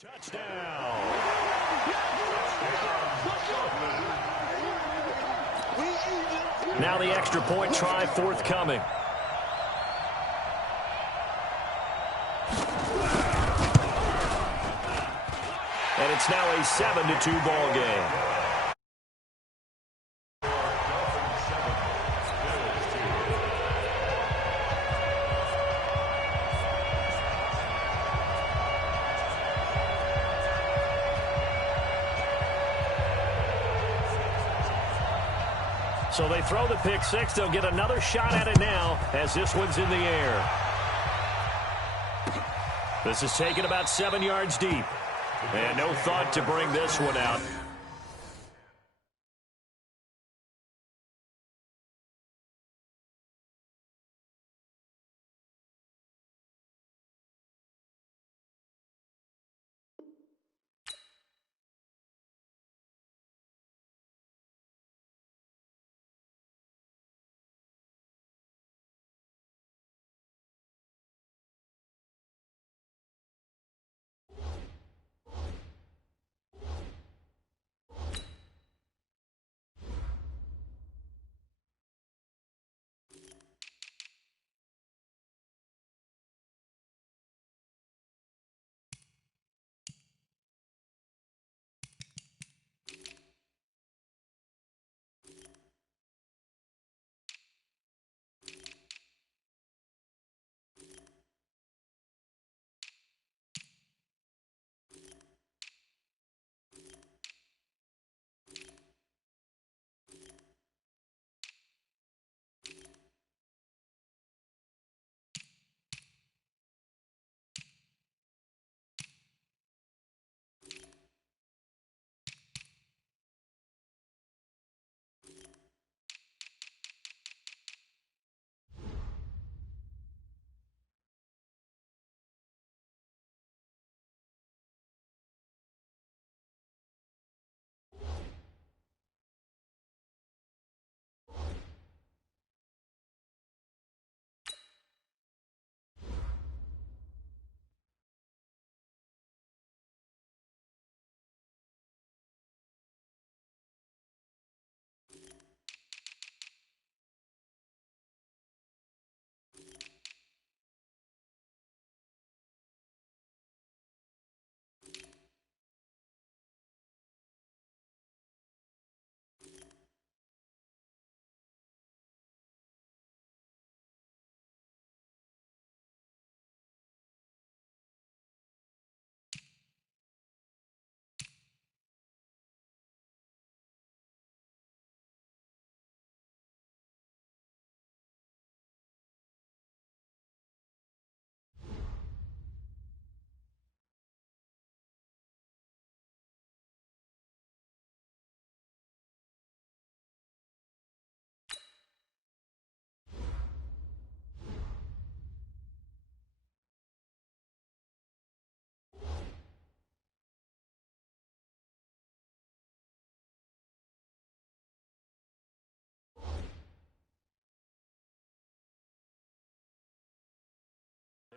Touchdown. Now the extra point try forthcoming. And it's now a 7-2 ball game. So they throw the pick six. They'll get another shot at it now as this one's in the air. This is taken about 7 yards deep. And no thought to bring this one out.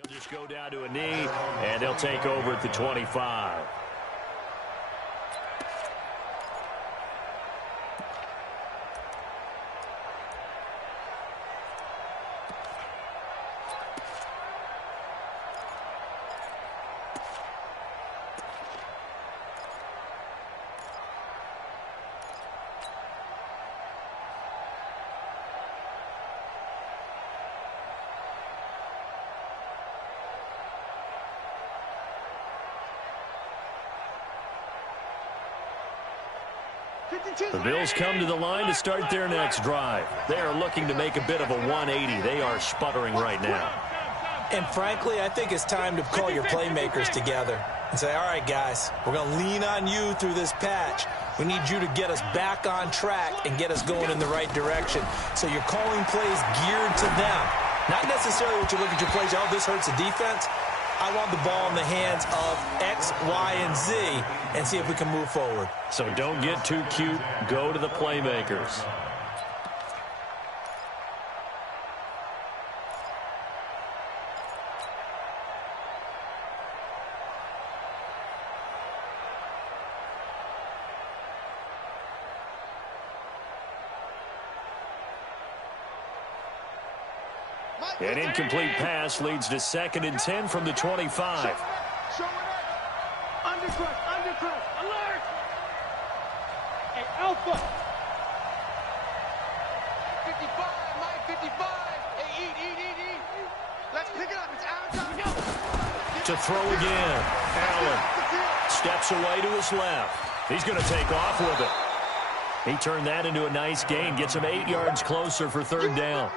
They'll just go down to a knee, and they'll take over at the 25. The Bills come to the line to start their next drive. They are looking to make a bit of a 180. They are sputtering right now. And frankly, I think it's time to call your playmakers together and say, all right, guys, we're going to lean on you through this patch. We need you to get us back on track and get us going in the right direction. So you're calling plays geared to them. Not necessarily what you look at your plays, oh, this hurts the defense. I want the ball in the hands of X, Y, and Z and see if we can move forward. So don't get too cute. Go to the playmakers. An incomplete pass leads to 2nd and 10 from the 25. Show it up. Undercrush, alert! Hey, Alpha. 55, Mike, 55. Hey, eat. Let's pick it up. It's our time. To throw again. Allen steps away to his left. He's going to take off with it. He turned that into a nice gain, gets him 8 yards closer for 3rd down.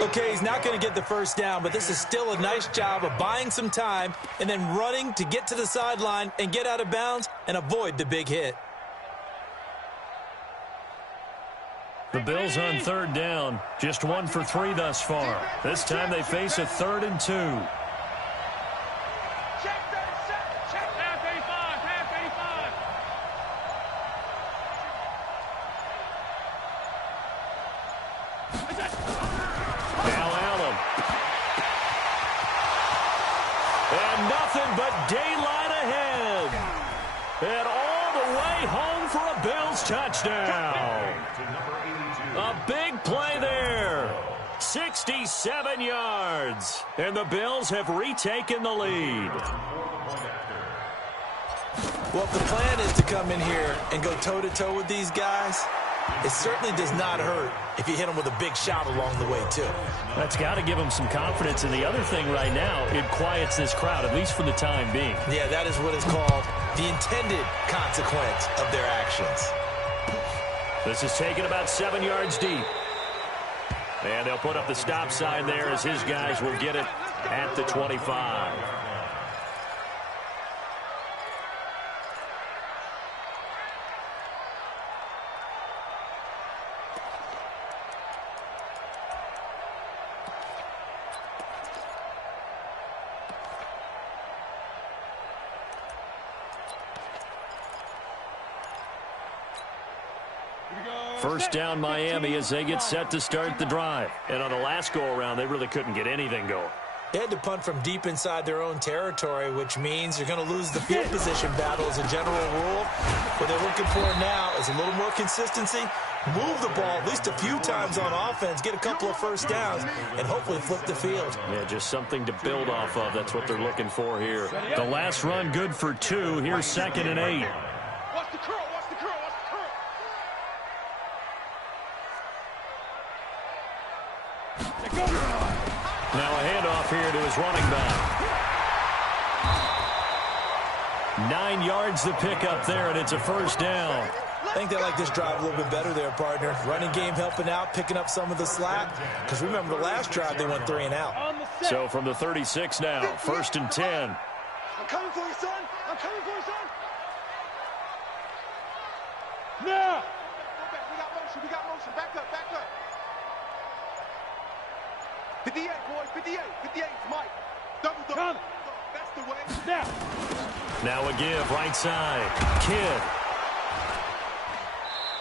Okay, he's not going to get the first down, but this is still a nice job of buying some time and then running to get to the sideline and get out of bounds and avoid the big hit. The Bills on 3rd down, just 1 for 3 thus far. This time they face a 3rd and 2. Check 37. Check half 85. Half 85. Now Allen. And nothing but daylight ahead. And all the way home for a Bills touchdown. A big play there. 67 yards. And the Bills have retaken the lead. Well, if the plan is to come in here and go toe-to-toe with these guys, it certainly does not hurt if you hit them with a big shot along the way, too. That's got to give them some confidence. And the other thing right now, it quiets this crowd, at least for the time being. Yeah, that is what is called the intended consequence of their actions. This is taken about 7 yards deep. And they'll put up the stop sign there as his guys will get it at the 25. First down Miami as they get set to start the drive. And on the last go-around, they really couldn't get anything going. They had to punt from deep inside their own territory, which means you're going to lose the field position battle as a general rule. What they're looking for now is a little more consistency, move the ball at least a few times on offense, get a couple of first downs, and hopefully flip the field. Yeah, just something to build off of. That's what they're looking for here. The last run good for 2. Here's 2nd and 8. Watch the curl. Now a handoff here to his running back. 9 yards the pickup there, and it's a first down. I think they like this drive a little bit better there, partner. Running game helping out, picking up some of the slack. Because remember, the last drive they went 3 and out. So from the 36 now, 1st and 10. I'm coming for you, son. I'm coming for you, son. Now. We got motion. Back up. 58, boys. 58. 58, Mike. Double. That's the way. Now a give, right side. Kidd.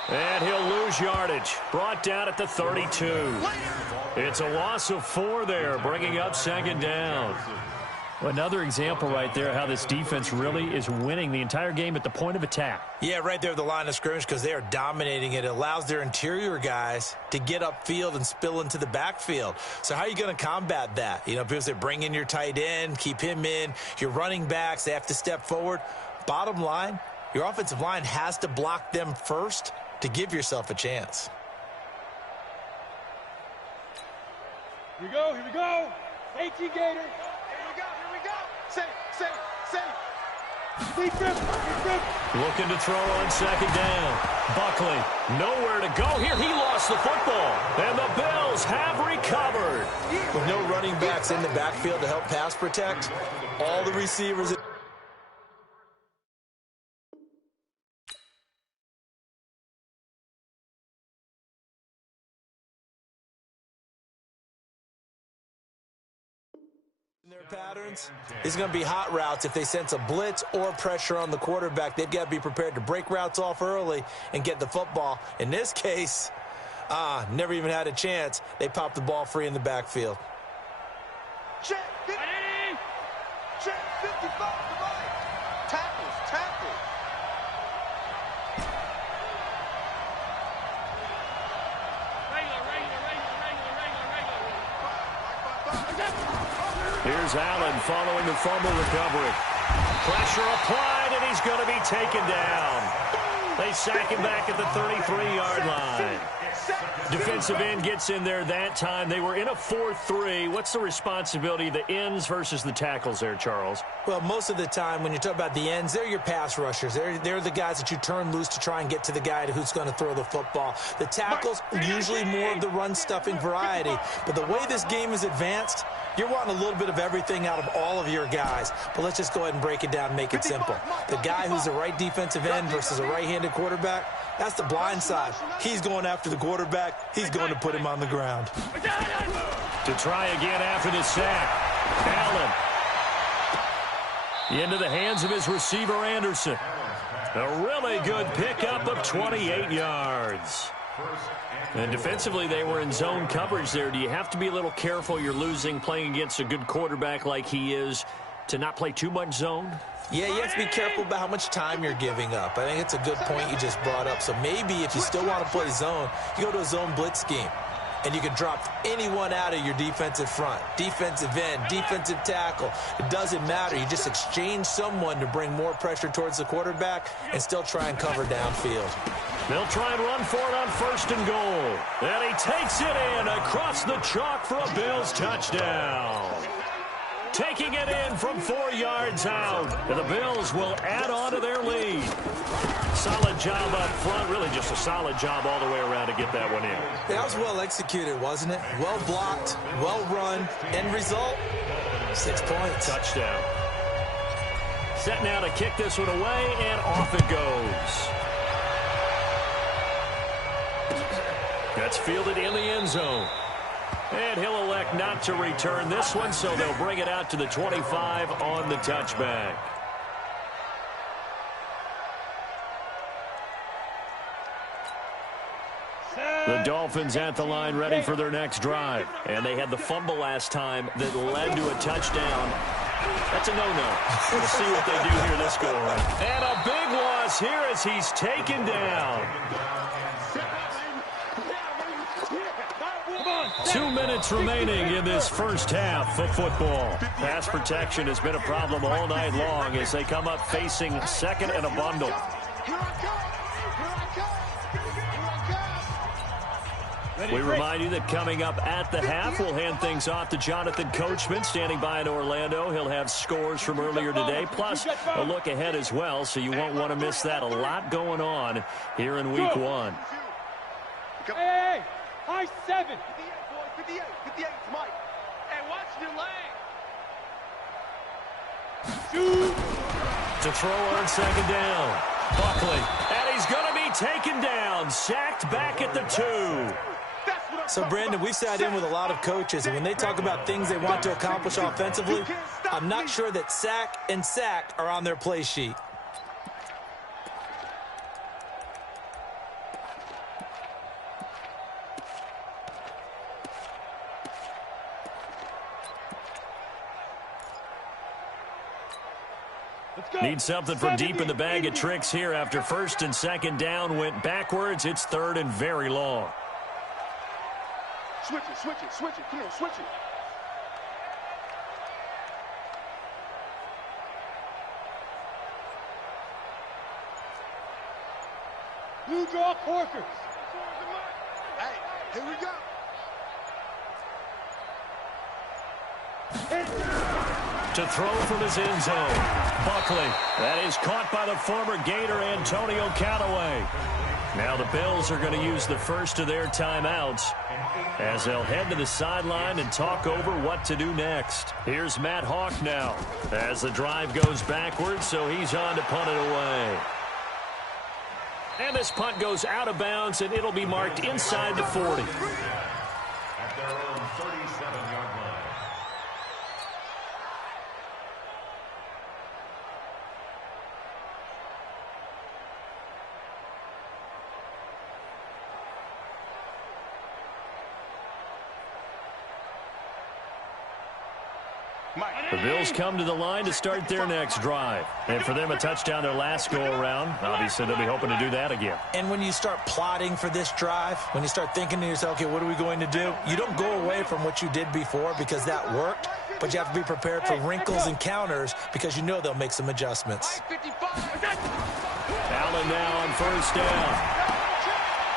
And he'll lose yardage. Brought down at the 32. It's a loss of 4 there, bringing up 2nd down. Another example right there how this defense really is winning the entire game at the point of attack. Yeah, right there at the line of scrimmage because they are dominating it. It allows their interior guys to get upfield and spill into the backfield. So how are you going to combat that? You know, because they bring in your tight end, keep him in. Your running backs, they have to step forward. Bottom line, your offensive line has to block them first to give yourself a chance. Here we go. 18 Gators. Here we go. Say. Looking to throw on second down. Buckley, nowhere to go here. He lost the football. And the Bills have recovered. With no running backs in the backfield to help pass protect, all the receivers... their patterns is going to be hot routes. If they sense a blitz or pressure on the quarterback, they've got to be prepared to break routes off early and get the football. In this case, never even had a chance. They popped the ball free in the backfield. Check 50. Check 55 to right. Tackles. Here's Allen following the fumble recovery. Pressure applied, and he's going to be taken down. They sack him back at the 33-yard line. Defensive end gets in there that time. They were in a 4-3. What's the responsibility of the ends versus the tackles there, Charles? Well, most of the time when you talk about the ends, they're your pass rushers. They're the guys that you turn loose to try and get to the guy who's going to throw the football. The tackles, usually more of the run-stuffing variety. But the way this game is advanced, you're wanting a little bit of everything out of all of your guys. But let's just go ahead and break it down and make it simple. The guy who's the right defensive end versus a right-handed quarterback, that's the blind side. He's going after the quarterback. He's going to put him on the ground. To try again after the sack. Allen. Into the hands of his receiver, Anderson. A really good pickup of 28 yards. And defensively, they were in zone coverage there. Do you have to be a little careful? You're losing, playing against a good quarterback like he is, to not play too much zone? Yeah, you have to be careful about how much time you're giving up. I think it's a good point you just brought up. So maybe if you still want to play zone, you go to a zone blitz scheme. And you can drop anyone out of your defensive front, defensive end, defensive tackle. It doesn't matter. You just exchange someone to bring more pressure towards the quarterback and still try and cover downfield. They'll try and run for it on 1st and goal. And he takes it in across the chalk for a Bills touchdown. Taking it in from 4 yards out. And the Bills will add on to their lead. Solid job up front. Really just a solid job all the way around to get that one in. That was well executed, wasn't it? Well blocked, well run. End result, 6 points. Touchdown. Set now to kick this one away, and off it goes. That's fielded in the end zone. And he'll elect not to return this one, so they'll bring it out to the 25 on the touchback. The Dolphins at the line ready for their next drive. And they had the fumble last time that led to a touchdown. That's a no-no. We'll see what they do here this go-around. And a big loss here as he's taken down. 2 minutes remaining in this first half of football. Pass protection has been a problem all night long as they come up facing second and a bundle. We remind you that coming up at the half, we'll hand things off to Jonathan Coachman, standing by in Orlando. He'll have scores from earlier today, plus a look ahead as well, so you won't want to miss that. A lot going on here in Week 1. Hey, high 7. 58, 58, Mike. Hey, watch your leg. To throw on second down. Buckley, and he's going to be taken down, sacked back at the 2. So, Brandon, we've sat in with a lot of coaches, and when they talk about things they want to accomplish offensively, I'm not sure that sack and sacked are on their play sheet. Need something from deep in the bag of tricks here after 1st and 2nd down went backwards. It's 3rd and very long. Switch it, switch it, switch it. Come on, switch it. Blue draw Corkers. Hey, here we go. To throw from his end zone. Buckley. That is caught by the former Gator Antonio Callaway. Now the Bills are going to use the first of their timeouts as they'll head to the sideline and talk over what to do next. Here's Matt Hawk now as the drive goes backwards, so he's on to punt it away. And this punt goes out of bounds, and it'll be marked inside the 40. At their own 37-yard line. The Bills come to the line to start their next drive. And for them, a touchdown their last go-around. Obviously, they'll be hoping to do that again. And when you start plotting for this drive, when you start thinking to yourself, okay, what are we going to do? You don't go away from what you did before because that worked, but you have to be prepared for wrinkles and counters because you know they'll make some adjustments. Allen now on first down.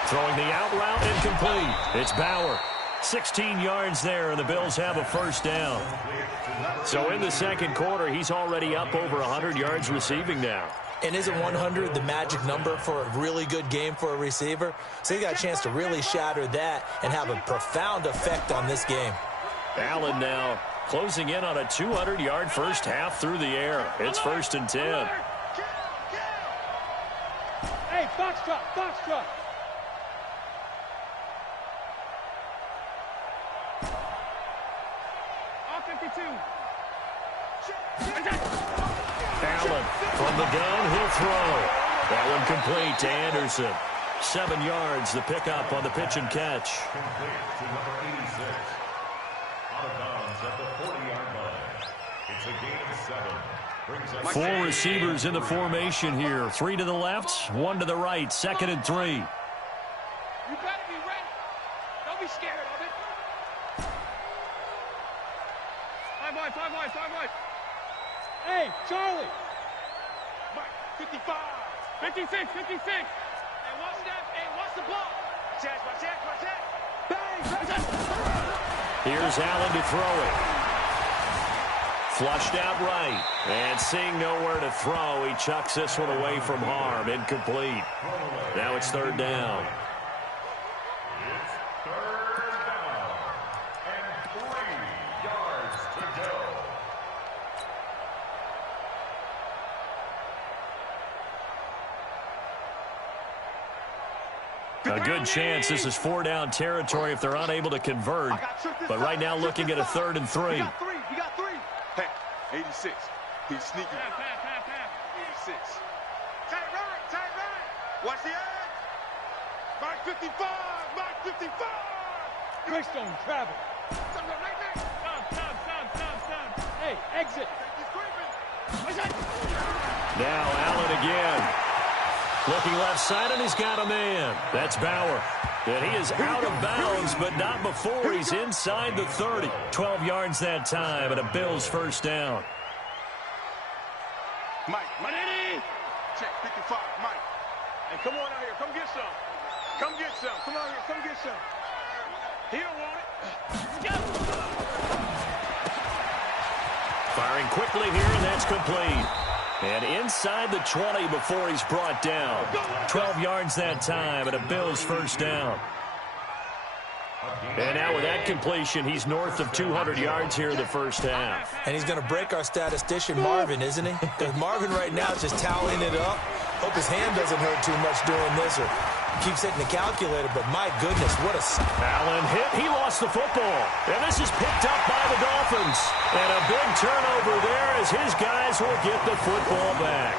Throwing the out route incomplete. It's Bauer. 16 yards there, and the Bills have a first down. So in the second quarter, he's already up over 100 yards receiving now. And isn't 100 the magic number for a really good game for a receiver? So he got a chance to really shatter that and have a profound effect on this game. Allen now closing in on a 200-yard first half through the air. It's 1st and 10. Hey, box truck, box truck. Allen from the gun, he'll throw. That one complete to Anderson. 7 yards, the pickup on the pitch and catch. Complete to number 86. Out of bounds at the 40-yard line. It's a gain of 7. 4 receivers in the formation here. 3 to the left, 1 to the right. 2nd and 3. You better be ready. Don't be scared of it. 5 wide, 5 wide, 5 wide. Hey, Charlie. Mike, 55. 56, 56. Hey, watch that. Hey, watch the ball. Watch that, watch that. Bang, bang. Here's Allen to throw it. Flushed out right. And seeing nowhere to throw, he chucks this one away from harm. Incomplete. Now it's 3rd down. It's 3rd down. And 3 yards to go. A good chance this is 4-down territory if they're unable to convert. But right now looking at a 3rd and 3. You got 3. Hey, 86. He's sneaky. 86. Tight right. Watch the edge. Mike 55. Mike 55. Greystone, travel. Stop. Hey, exit. Now Allen again. Looking left side, and he's got a man. That's Bauer. And he is out of bounds, but not before he's inside the 30. 12 yards that time, and a Bills first down. Mike. Manini. Check 55. Mike. Hey, come on out here. Come get some. Come get some. Come on here. Come get some. He don't want it. Firing quickly here, and that's complete. And inside the 20 before he's brought down. 12 yards that time, and a Bills first down. And now with that completion, he's north of 200 yards here in the first half. And he's going to break our statistician, Marvin, isn't he? Because Marvin right now is just toweling it up. Hope his hand doesn't hurt too much doing this or keeps hitting the calculator, but my goodness, what a... Allen hit. He lost the football. And this is picked up by the Dolphins. And a big turnover there as his guys will get the football back.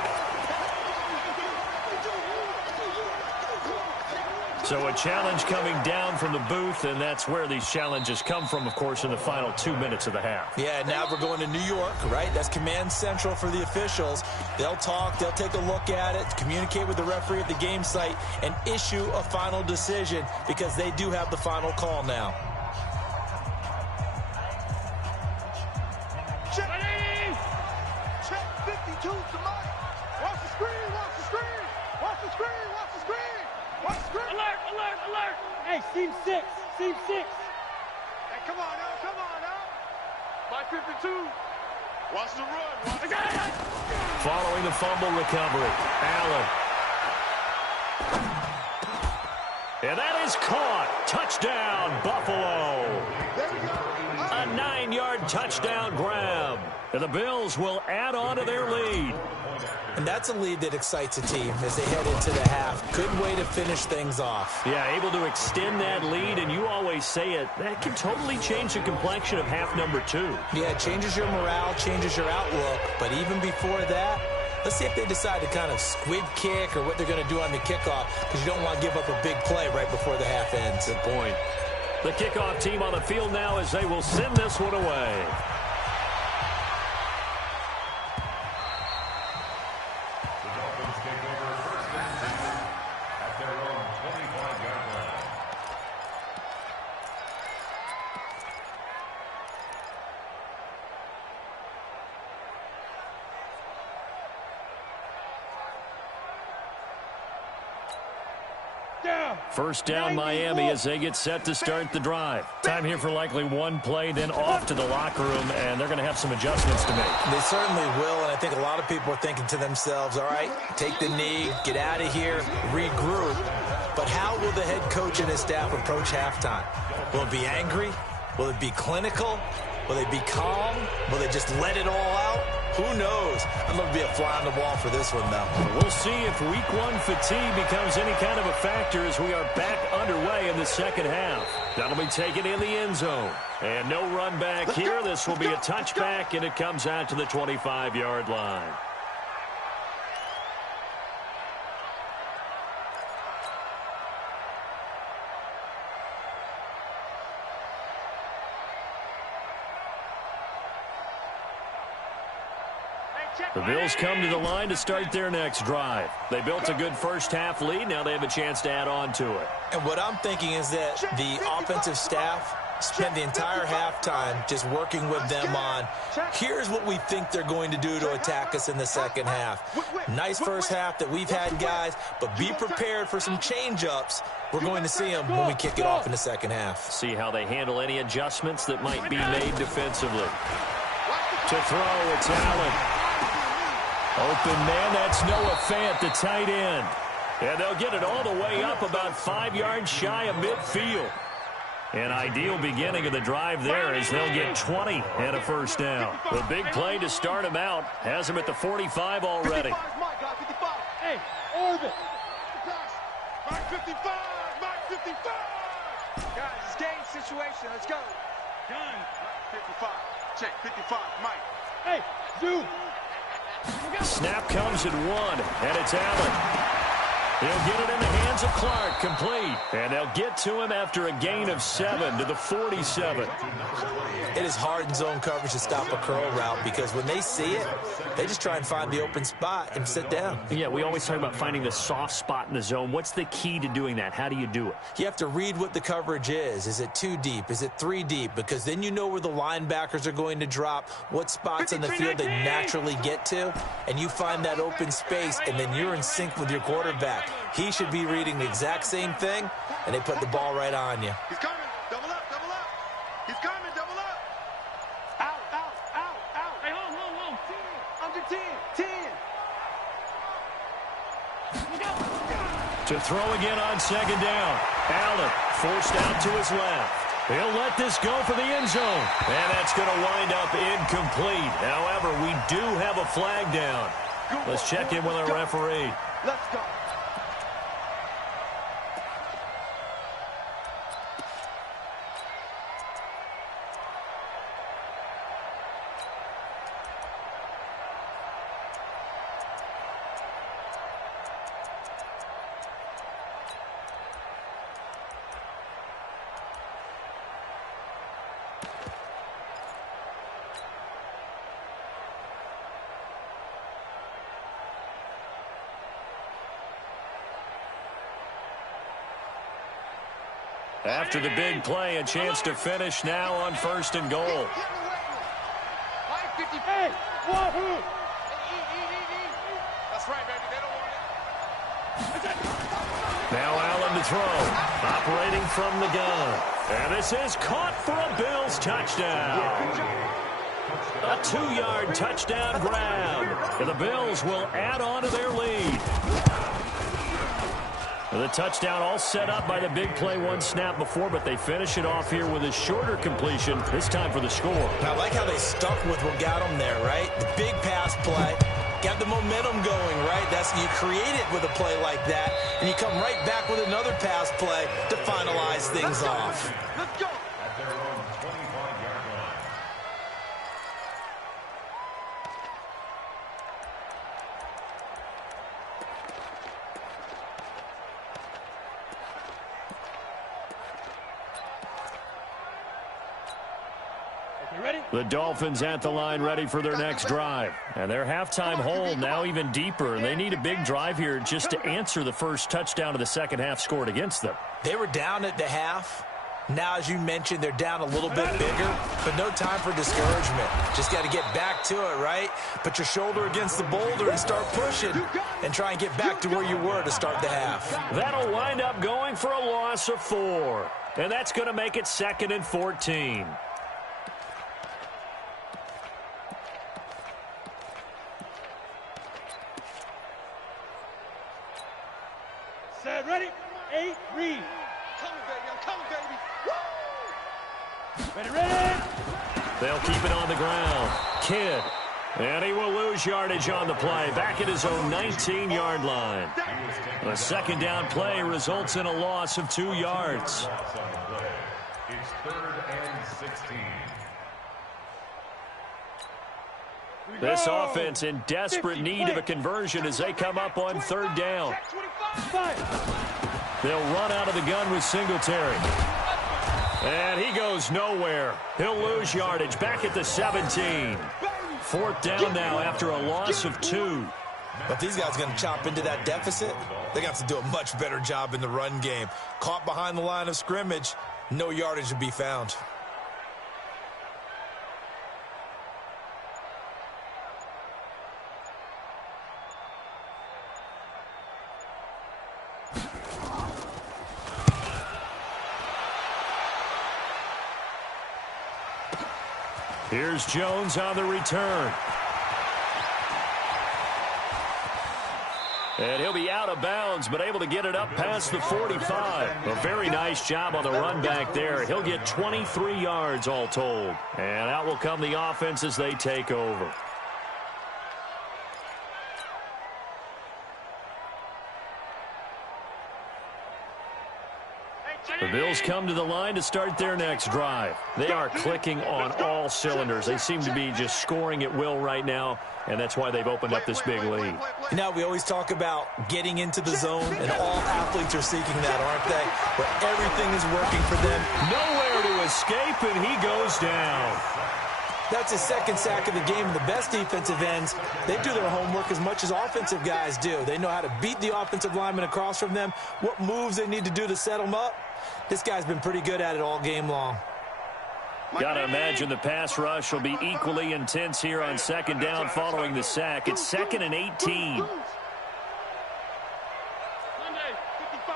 So a challenge coming down from the booth, and that's where these challenges come from, of course, in the final 2 minutes of the half. Yeah, now we're going to New York, right? That's command central for the officials. They'll talk, they'll take a look at it, communicate with the referee at the game site, and issue a final decision because they do have the final call now. Check 52 to Mike. Watch the screen. Alert. Hey, seam 6. Hey, come on now. Mike 52. Watch the run. Following the fumble recovery, Allen. And that is caught. Touchdown, Buffalo. A 9-yard touchdown grab. And the Bills will add on to their lead. And that's a lead that excites a team as they head into the half. Good way to finish things off. Yeah, able to extend that lead, and you always say it, that can totally change the complexion of half number 2. Yeah, it changes your morale, changes your outlook. But even before that, let's see if they decide to kind of squib kick or what they're going to do on the kickoff, because you don't want to give up a big play right before the half ends. Good point. The kickoff team on the field now as they will send this one away. First down, Miami, as they get set to start the drive. Time here for likely one play, then off to the locker room, and they're going to have some adjustments to make. They certainly will, and I think a lot of people are thinking to themselves, all right, take the knee, get out of here, regroup. But how will the head coach and his staff approach halftime? Will it be angry? Will it be clinical? Will they be calm? Will they just let it all out? Who knows? I'm going to be a fly on the wall for this one, though. We'll see if week 1 fatigue becomes any kind of a factor as we are back underway in the second half. That'll be taken in the end zone. And no run back here. This will be a touchback, and it comes out to the 25-yard line. The Bills come to the line to start their next drive. They built a good first-half lead. Now they have a chance to add on to it. And what I'm thinking is that the offensive staff spent the entire halftime just working with them on, here's what we think they're going to do to attack us in the second half. Nice first half that we've had, guys, but be prepared for some change-ups. We're going to see them when we kick it off in the second half. See how they handle any adjustments that might be made defensively. To throw, it's Allen. Open man, that's Noah Fant, the tight end. And they'll get it all the way up about 5 yards shy of midfield. An ideal beginning of the drive there as they'll get 20 and a first down. The big play to start him out has him at the 45 already. Hey, orbit. Mark 55, Mark 55. Guys, it's game situation. Let's go. Done. 55. Check 55, Mike. Hey, dude. Snap comes at 1, and it's Allen. He'll get it in the hands of Clark, complete. And they'll get to him after a gain of 7 to the 47. It is hard in zone coverage to stop a curl route because when they see it, they just try and find the open spot and sit down. Yeah, we always talk about finding the soft spot in the zone. What's the key to doing that? How do you do it? You have to read what the coverage is. Is it 2 deep? Is it 3 deep? Because then you know where the linebackers are going to drop, what spots on the field they naturally get to, and you find that open space, and then you're in sync with your quarterback. He should be reading the exact same thing, and they put the ball right on you. He's coming. Double up, double up. He's coming, double up. Out, out, out, out. Hey, hold. 10. Under 10. 10. To throw again on second down. Allen forced out to his left. He'll let this go for the end zone. And that's going to wind up incomplete. However, we do have a flag down. Let's check in with our referee. Let's go. After the big play, a chance to finish now on 1st and goal. Hey, Wahoo! That's right, baby. They don't want it. Now Allen to throw. Operating from the gun. And this is caught for a Bills touchdown. A 2-yard touchdown grab. And the Bills will add on to their lead. The touchdown all set up by the big play one snap before, but they finish it off here with a shorter completion, this time for the score. I like how they stuck with what got them there, right? The big pass play, got the momentum going, right? You create it with a play like that, and you come right back with another pass play to finalize things off. Let's go. At their own 25-yard line. The Dolphins at the line ready for their next drive. And their halftime hole now even deeper, and they need a big drive here just to answer the first touchdown of the second half scored against them. They were down at the half. Now, as you mentioned, they're down a little bit bigger, but no time for discouragement. Just got to get back to it, right? Put your shoulder against the boulder and start pushing and try and get back to where you were to start the half. That'll wind up going for a loss of 4. And that's going to make it 2nd and 14. Set, ready? 8, read. Coming, baby. I'm coming, baby. Woo! Ready. They'll keep it on the ground. Kidd. And he will lose yardage on the play. Back at his own 19-yard line. A second down play results in a loss of 2 yards. It's 3rd and 16. This offense in desperate need of a conversion as they come up on 3rd down. They'll run out of the gun with Singletary. And he goes nowhere. He'll lose yardage back at the 17. 4th down now after a loss of 2. But these guys are going to chop into that deficit. They got to do a much better job in the run game. Caught behind the line of scrimmage, no yardage to be found. Here's Jones on the return. And he'll be out of bounds, but able to get it up past the 45. A very nice job on the run back there. He'll get 23 yards all told. And out will come the offense as they take over. The Bills come to the line to start their next drive. They are clicking on all cylinders. They seem to be just scoring at will right now, and that's why they've opened up this big lead. You know, we always talk about getting into the zone, and all athletes are seeking that, aren't they? Where everything is working for them. Nowhere to escape, and he goes down. That's his 2nd sack of the game, and the best defensive ends, they do their homework as much as offensive guys do. They know how to beat the offensive lineman across from them, what moves they need to do to set them up. This guy's been pretty good at it all game long. Got to imagine the pass rush will be equally intense here on 2nd down following the sack. It's 2nd and 18. Monday, 55.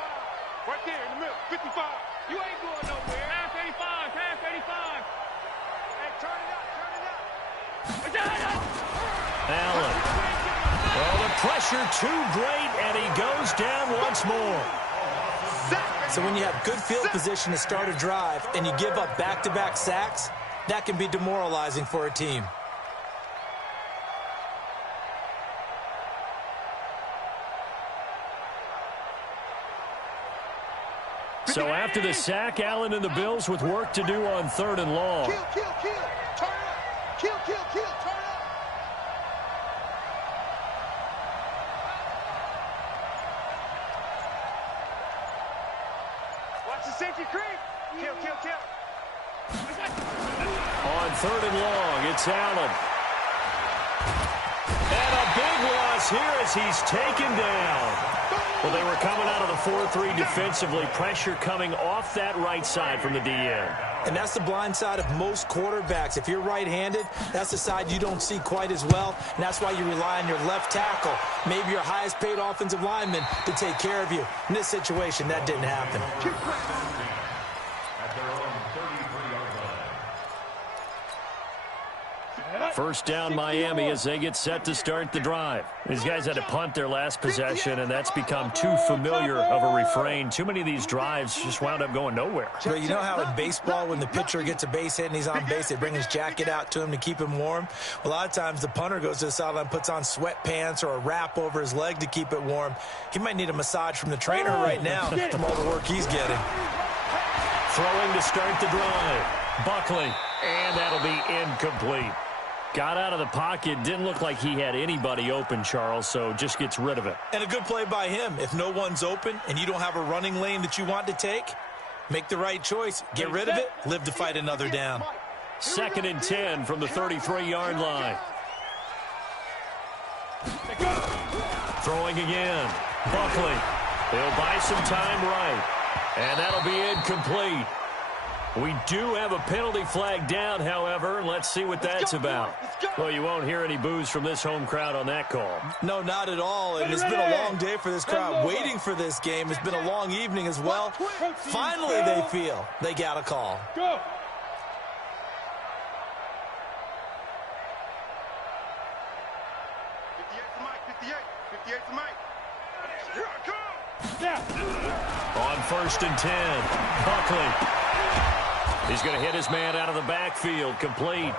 Right there in the middle, 55. You ain't going nowhere. Pass 85, pass 85. Hey, turn it up. Allen. Well, the pressure too great, and he goes down once more. So when you have good field position to start a drive and you give up back-to-back sacks, that can be demoralizing for a team. So after the sack, Allen and the Bills with work to do on 3rd and long. Kill. Turn it up. Kill. Turn it up. Watch the safety creep. Kill. On 3rd and long, it's Allen. And a big loss here as he's taken down. Well, they were coming out of the 4-3 defensively. Pressure coming off that right side from the DN. And that's the blind side of most quarterbacks. If you're right-handed, that's the side you don't see quite as well. And that's why you rely on your left tackle, maybe your highest-paid offensive lineman, to take care of you. In this situation, that didn't happen. At their own 33-yard line. First down Miami as they get set to start the drive. These guys had to punt their last possession, and that's become too familiar of a refrain. Too many of these drives just wound up going nowhere. But you know how in baseball, when the pitcher gets a base hit and he's on base, they bring his jacket out to him to keep him warm? A lot of times the punter goes to the sideline, puts on sweatpants or a wrap over his leg to keep it warm. He might need a massage from the trainer right now from all the work he's getting. Throwing to start the drive. Buckley, and that'll be incomplete. Got out of the pocket, didn't look like he had anybody open, Charles, so just gets rid of it. And a good play by him. If no one's open and you don't have a running lane that you want to take, make the right choice. Get rid of it, live to fight another down. 2nd and 10 from the 33-yard line. Throwing again. Buckley. He'll buy some time right. And that'll be incomplete. We do have a penalty flag down, however. Let's see what that's about. Well, you won't hear any boos from this home crowd on that call. No, not at all. And it's been a long day for this crowd waiting for this game. It's been a long evening as well. Finally, they feel they got a call. Go. On 1st and 10, Buckley. He's going to hit his man out of the backfield, complete.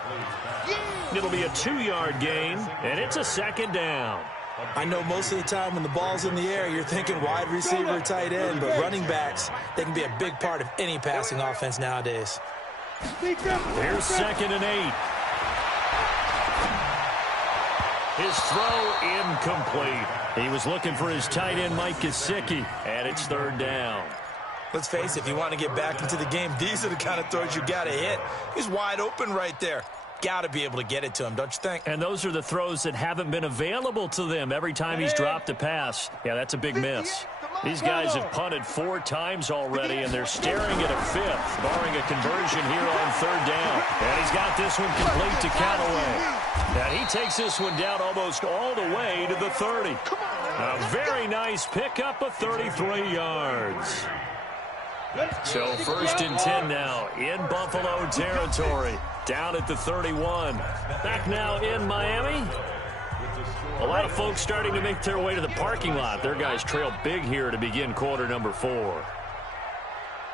It'll be a 2-yard gain, and it's a 2nd down. I know most of the time when the ball's in the air, you're thinking wide receiver, tight end, but running backs, they can be a big part of any passing offense nowadays. Here's 2nd and 8. His throw incomplete. He was looking for his tight end, Mike Gesicki, and it's 3rd down. Let's face it, if you want to get back into the game, these are the kind of throws you got to hit. He's wide open right there. Got to be able to get it to him, don't you think? And those are the throws that haven't been available to them every time he's dropped a pass. Yeah, that's a big miss. These guys have punted 4 times already, and they're staring at a 5th, barring a conversion here on 3rd down. And he's got this one complete to Callaway. And he takes this one down almost all the way to the 30. A very nice pickup of 33 yards. So 1st and 10 now in Buffalo territory. Down at the 31. Back now in Miami. A lot of folks starting to make their way to the parking lot. Their guys trail big here to begin quarter number 4.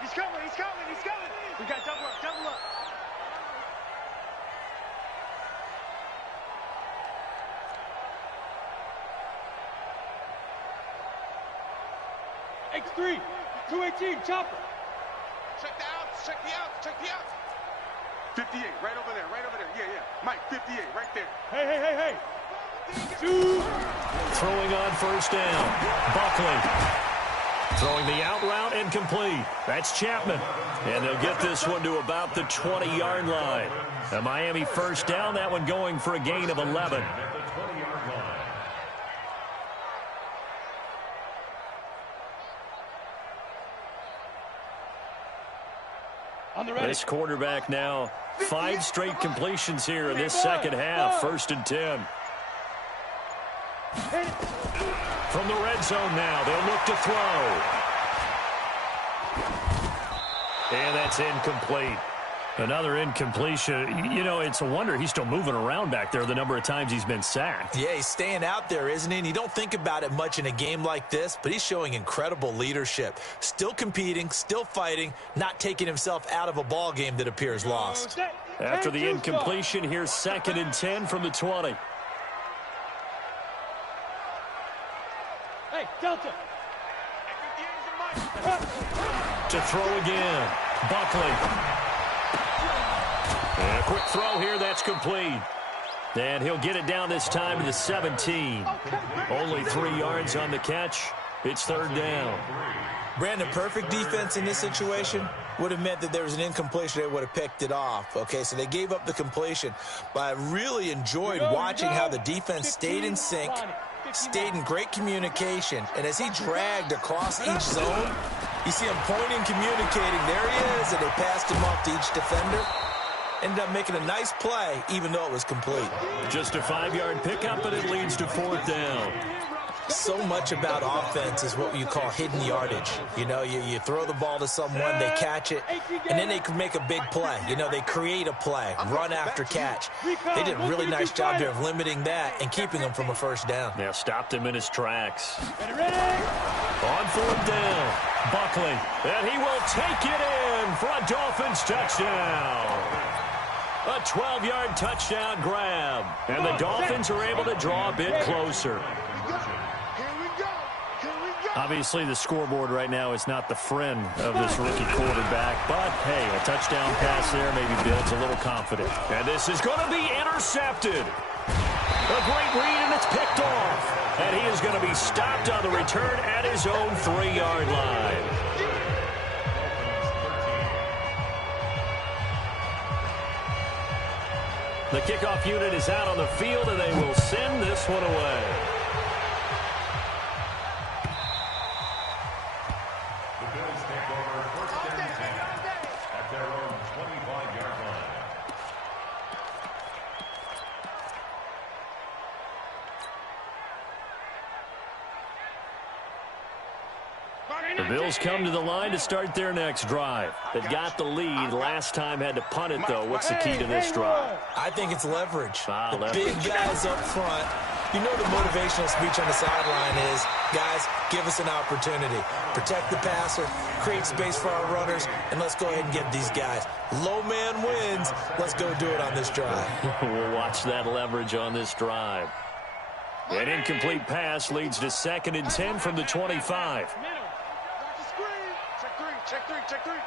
He's coming, he's coming, he's coming. We got double up, double up. X3, 218, chopper. Check the outs, check the outs, check the outs. 58, right over there, yeah. Mike, 58, right there. Hey. 2. Throwing on 1st down. Buckley. Throwing the out route incomplete. That's Chapman. And they'll get this one to about the 20-yard line. A Miami 1st down, that one going for a gain of 11. This quarterback now, 5 straight completions here in this 2nd half. 1st and 10. From the red zone now, they'll look to throw. And that's incomplete. Another incompletion. You know, it's a wonder he's still moving around back there the number of times he's been sacked. Yeah, he's staying out there, isn't he? And you don't think about it much in a game like this, but he's showing incredible leadership. Still competing, still fighting, not taking himself out of a ball game that appears lost. After the incompletion, here's 2nd and 10 from the 20. Hey, Delta. To throw again. Buckley. And a quick throw here, that's complete. And he'll get it down this time to the 17. Only 3 yards on the catch. It's 3rd down. Brandon, perfect defense in this situation would have meant that there was an incompletion. They would have picked it off. Okay, so they gave up the completion. But I really enjoyed watching how the defense stayed in sync, stayed in great communication. And as he dragged across each zone, you see him pointing, communicating. There he is, and they passed him off to each defender. Ended up making a nice play, even though it was complete. Just a 5-yard pickup, and it leads to 4th down. So much about offense is what you call hidden yardage. You know, you throw the ball to someone, they catch it, and then they can make a big play. You know, they create a play, run after catch. They did a really nice job there of limiting that and keeping him from a first down. Yeah, stopped him in his tracks. On fourth down, Buckley, and he will take it in for a Dolphins touchdown. A 12-yard touchdown grab. And the Dolphins are able to draw a bit closer. Obviously, the scoreboard right now is not the friend of this rookie quarterback. But, hey, a touchdown pass there maybe builds a little confidence. And this is going to be intercepted. A great read, and it's picked off. And he is going to be stopped on the return at his own 3-yard line. The kickoff unit is out on the field, and they will send this one away. The Bills take over first and 10 at their own 25-yard line. The Bills come to the line to start their next drive. They've got the lead. Last time had to punt it, though. What's the key to this drive? I think it's leverage. Leverage. Big guys up front. You know the motivational speech on the sideline is, guys, give us an opportunity. Protect the passer, create space for our runners, and let's go ahead and get these guys. Low man wins. Let's go do it on this drive. We'll watch that leverage on this drive. An incomplete pass leads to 2nd and 10 from the 25. Check three. Check three.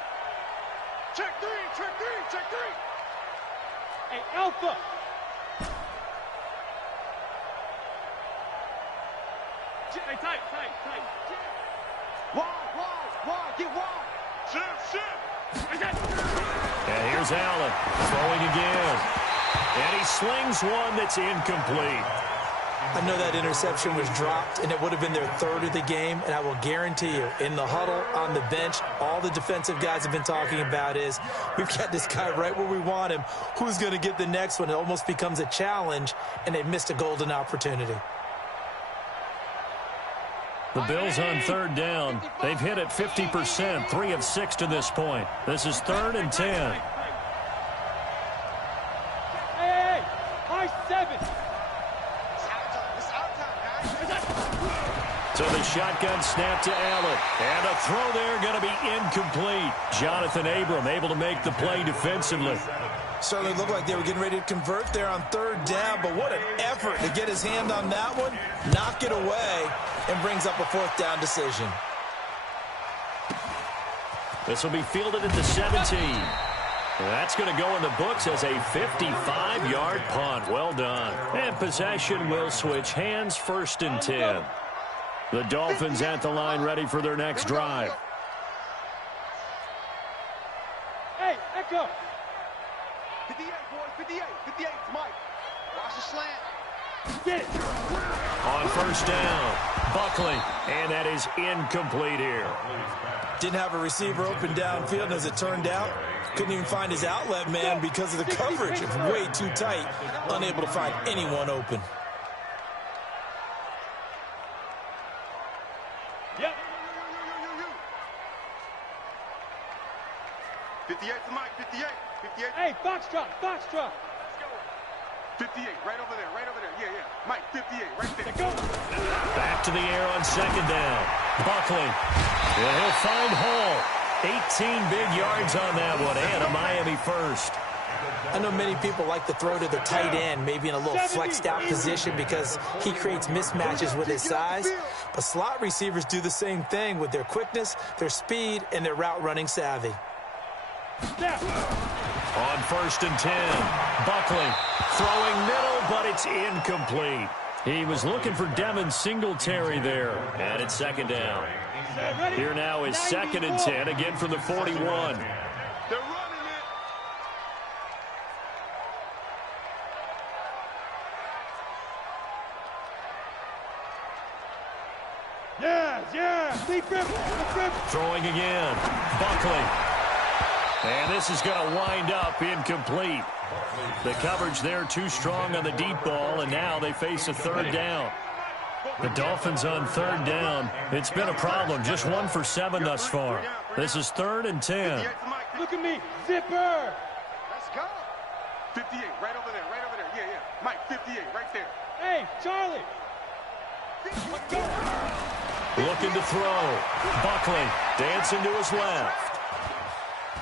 Hey, Alpha. Hey, tight. Wide. Get wide. Shift. And here's Allen throwing again. And he slings one that's incomplete. I know that interception was dropped, and it would have been their 3rd of the game, and I will guarantee you, in the huddle, on the bench, all the defensive guys have been talking about is, we've got this guy right where we want him. Who's going to get the next one? It almost becomes a challenge, and they've missed a golden opportunity. The Bills on 3rd down. They've hit it 50%, 3 of 6 to this point. This is 3rd and 10. Hey, high 7. So the shotgun snap to Allen. And a throw there going to be incomplete. Jonathan Abram able to make the play defensively. Certainly looked like they were getting ready to convert there on 3rd down, but what an effort to get his hand on that one, knock it away, and brings up a 4th down decision. This will be fielded at the 17. And that's going to go in the books as a 55-yard punt. Well done. And possession will switch hands, 1st and 10. The Dolphins at the line ready for their next drive. Hey, Echo. 58, boys, 58, Mike. Watch the slant. Get it. On 1st down, Buckley. And that is incomplete here. Didn't have a receiver open downfield, and as it turned out, couldn't even find his outlet man because of the coverage. It's way too tight, unable to find anyone open. Yep. 58 to Mike, 58. Hey, Foxtrot. 58, right over there. Yeah. Mike, 58, right there. Go. Back to the air on 2nd down. Buckley. And he'll find Hall. 18 big yards on that one, and a Miami first. I know many people like to throw to the tight end, maybe in a little flexed out position because he creates mismatches with his size. But slot receivers do the same thing with their quickness, their speed, and their route running savvy. On 1st and 10, Buckley throwing middle, but it's incomplete. He was looking for Devin Singletary there, and it's 2nd down. Here now is 2nd and 10, again from the 41. They're running it. Yeah. Deep rip. Throwing again, Buckley. And this is going to wind up incomplete. The coverage there too strong on the deep ball, and now they face a 3rd down. The Dolphins on third down. It's been a problem. Just 1 for 7 thus far. This is 3rd and 10. Look at me. Zipper. Let's go. 58, right over there, right over there. Yeah, yeah. Mike, 58, right there. Hey, Charlie. Looking to throw. Buckley dancing to his left.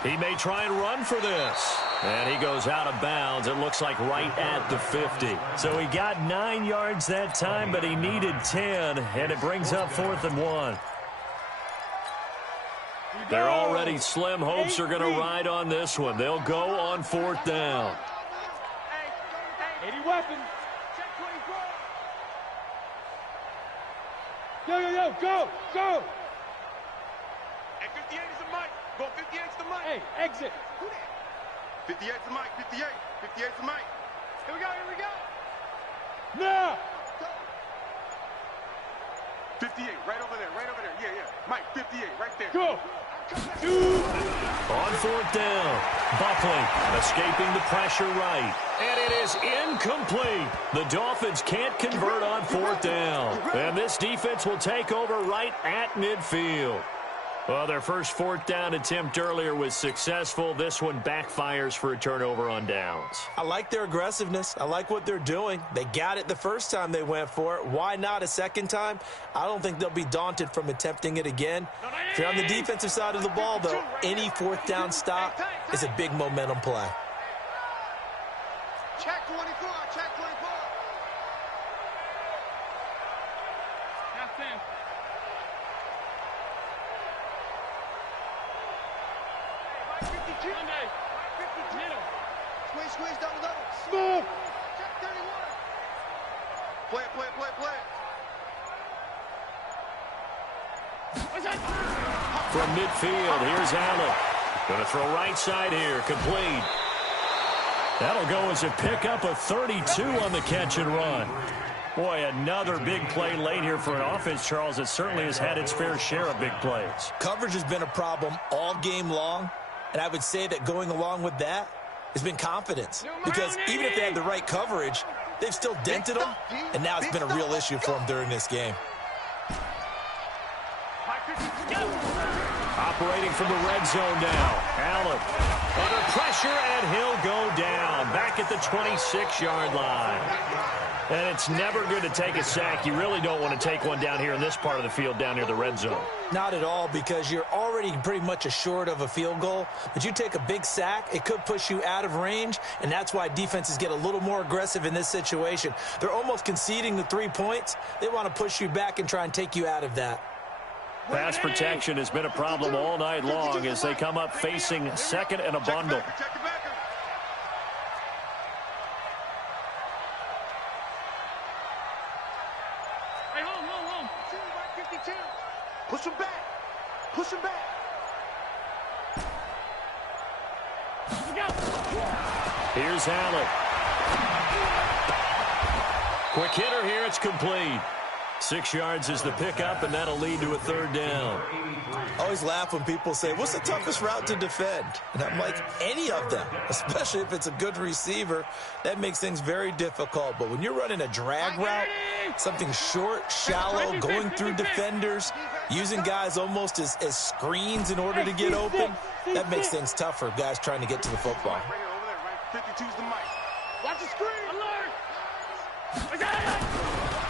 He may try and run for this. And he goes out of bounds. It looks like right at the 50. So he got 9 yards that time, but he needed 10, and it brings up 4th and 1. Their already slim hopes are going to ride on this one. They'll go on 4th down. 80 weapons. Yo, yo, yo, go, go. Hey, 58 is the mic. Go 58 is the mic. Hey, exit. 58 is the mic, 58. 58 is the mic. Here we go, here we go. No. 58, right over there, right over there. Yeah, yeah. Mike, 58, right there. Go. On 4th down, Buckley escaping the pressure right. And it is incomplete. The Dolphins can't convert on 4th down. And this defense will take over right at midfield. Well, their first 4th down attempt earlier was successful. This one backfires for a turnover on downs. I like their aggressiveness. I like what they're doing. They got it the first time they went for it. Why not a second time? I don't think they'll be daunted from attempting it again. If you're on the defensive side of the ball, though, any 4th down stop is a big momentum play. Check 24, check 24. That's in. Monday. 52. Squeeze, squeeze, double, double. Smooth. Check 31. Play it, play it, play it, play it. What's that? From midfield, here's Allen. Going to throw right side here, complete. That'll go as a pickup of 32 on the catch and run. Boy, another big play late here for an offense, Charles, that certainly has had its fair share of big plays. Coverage has been a problem all game long. And I would say that going along with that has been confidence. Because even if they had the right coverage, they've still dented them. And now it's been a real issue for them during this game. Operating from the red zone now. Allen under pressure, and he'll go down. Back at the 26-yard line. And it's never good to take a sack. You really don't want to take one down here in this part of the field down near the red zone. Not at all, because you're already pretty much assured of a field goal. But you take a big sack, it could push you out of range, and that's why defenses get a little more aggressive in this situation. They're almost conceding the 3 points. They want to push you back and try and take you out of that. Pass protection has been a problem all night long as they come up facing 2nd and a bundle. Push him back. Push him back. Here's Allen. Quick hitter here. It's complete. 6 yards is the pickup, and that'll lead to a 3rd down. I always laugh when people say, what's the toughest route to defend? And I'm like, any of them, especially if it's a good receiver. That makes things very difficult. But when you're running a drag route, something short, shallow, going through defenders, using guys almost as screens in order to get open, that makes things tough for guys trying to get to the football. 52's the mic. Watch the screen. Alert.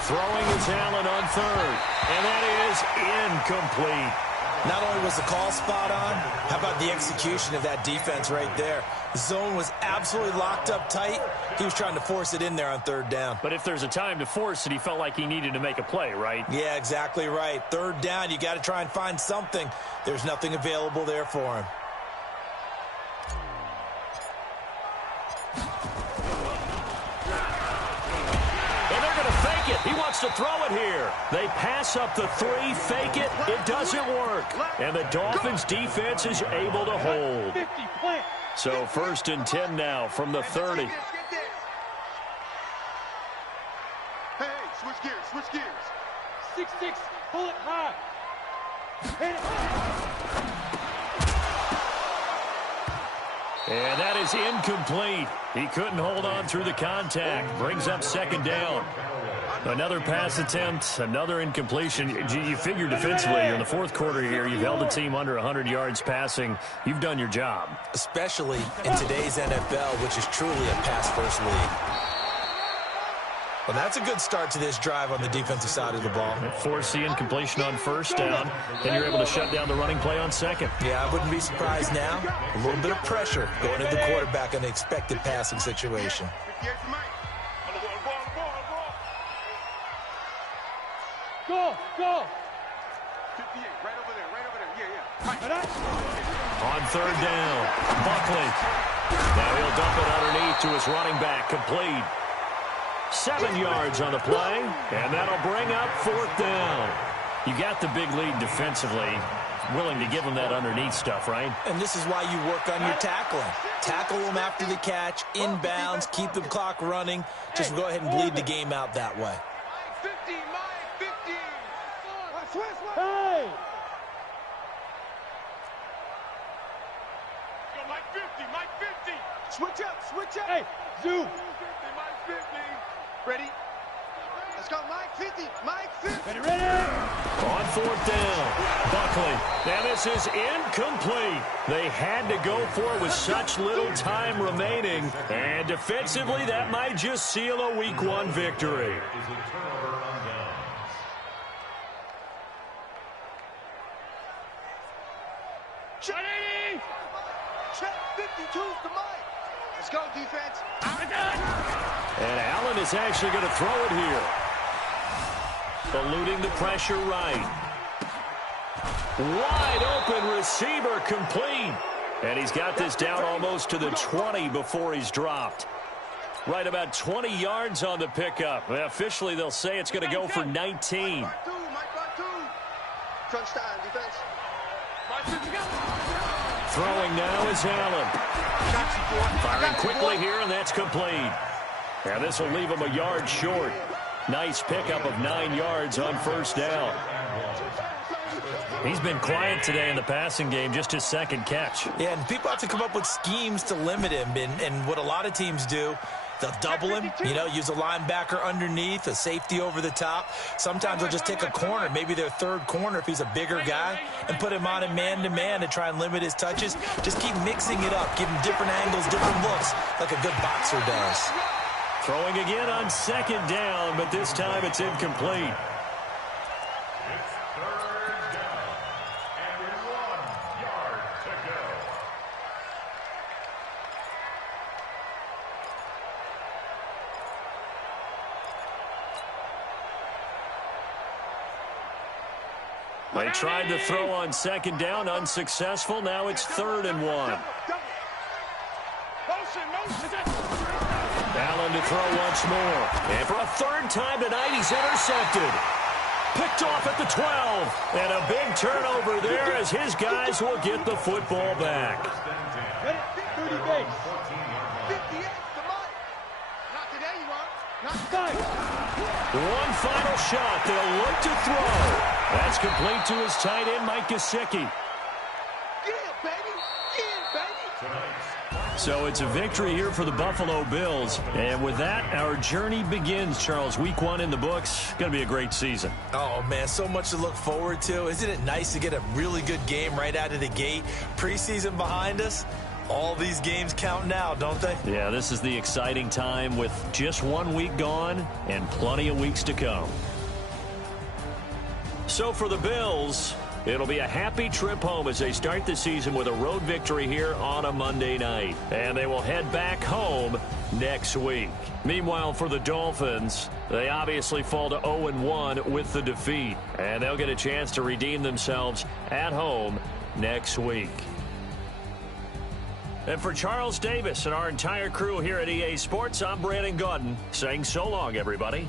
Throwing is Allen on 3rd, and that is incomplete. Not only was the call spot on, how about the execution of that defense right there? The zone was absolutely locked up tight. He was trying to force it in there on 3rd down. But if there's a time to force it, he felt like he needed to make a play, right? Yeah, exactly right. 3rd down, you got to try and find something. There's nothing available there for him. He wants to throw it here. They pass up the 3, fake it. It doesn't work. And the Dolphins defense is able to hold. So 1st and 10 now from the 30. Hey, switch gears, switch gears. 6-6, pull it high. Hit it. And that is incomplete. He couldn't hold on through the contact. Brings up 2nd down. Another pass attempt, another incompletion. You figure defensively in the fourth quarter here, you've held the team under 100 yards passing. You've done your job. Especially in today's NFL, which is truly a pass-first league. Well, that's a good start to this drive on the defensive side of the ball. Force the incompletion on first down, then you're able to shut down the running play on second. Yeah, I wouldn't be surprised now. A little bit of pressure going into the quarterback in an expected passing situation. Go! 58, right over there, yeah. On third down, Buckley. Now he'll dump it underneath to his running back, complete. 7 yards on the play, and that'll bring up fourth down. You got the big lead defensively. Willing to give them that underneath stuff, right? And this is why you work on your tackling. Tackle them after the catch, inbounds, keep the clock running. Just go ahead and bleed the game out that way. 50, Mike, 50. Hey! Go, Mike 50, Mike 50. Switch up. Hey, Zoo. 50, Mike 50. Ready? Let's go, Mike 50, Mike 50. Ready? On fourth down, Buckley. Now this is incomplete. They had to go for it with such little time remaining. And defensively, that might just seal a Week 1 victory. Check 52 to Mike. Let's go, defense. And Allen is actually going to throw it here. Eluding the pressure right. Wide open receiver complete. And he's got this down almost to the 20 before he's dropped. Right about 20 yards on the pickup. Officially, they'll say it's going to go for 19. Mike 2. Crunch time, defense. Throwing now is Allen. Firing quickly here, and that's complete. And this will leave him a yard short. Nice pickup of 9 yards on first down. He's been quiet today in the passing game, just his second catch. Yeah, and people have to come up with schemes to limit him. And what a lot of teams do, they'll double him, use a linebacker underneath, a safety over the top. Sometimes they'll just take a corner, maybe their third corner if he's a bigger guy, and put him on a man-to-man to try and limit his touches. Just keep mixing it up, give him different angles, different looks, like a good boxer does. Throwing again on second down, but this time it's incomplete. They tried to throw on second down, unsuccessful. Now it's 3rd and 1. Allen to throw once more. And for a third time tonight, he's intercepted. Picked off at the 12. And a big turnover there as his guys will get the football back. 30 base. 58 to Mike. Not today, you want. Not Five. One final shot. They'll look to throw. That's complete to his tight end, Mike Gesicki. Yeah, baby. Yeah, baby. So it's a victory here for the Buffalo Bills. And with that, our journey begins, Charles. Week 1 in the books. Going to be a great season. Oh, man, so much to look forward to. Isn't it nice to get a really good game right out of the gate? Preseason behind us. All these games count now, don't they? Yeah, this is the exciting time with just 1 week gone and plenty of weeks to come. So for the Bills, it'll be a happy trip home as they start the season with a road victory here on a Monday night. And they will head back home next week. Meanwhile, for the Dolphins, they obviously fall to 0-1 with the defeat. And they'll get a chance to redeem themselves at home next week. And for Charles Davis and our entire crew here at EA Sports, I'm Brandon Gaudin saying so long, everybody.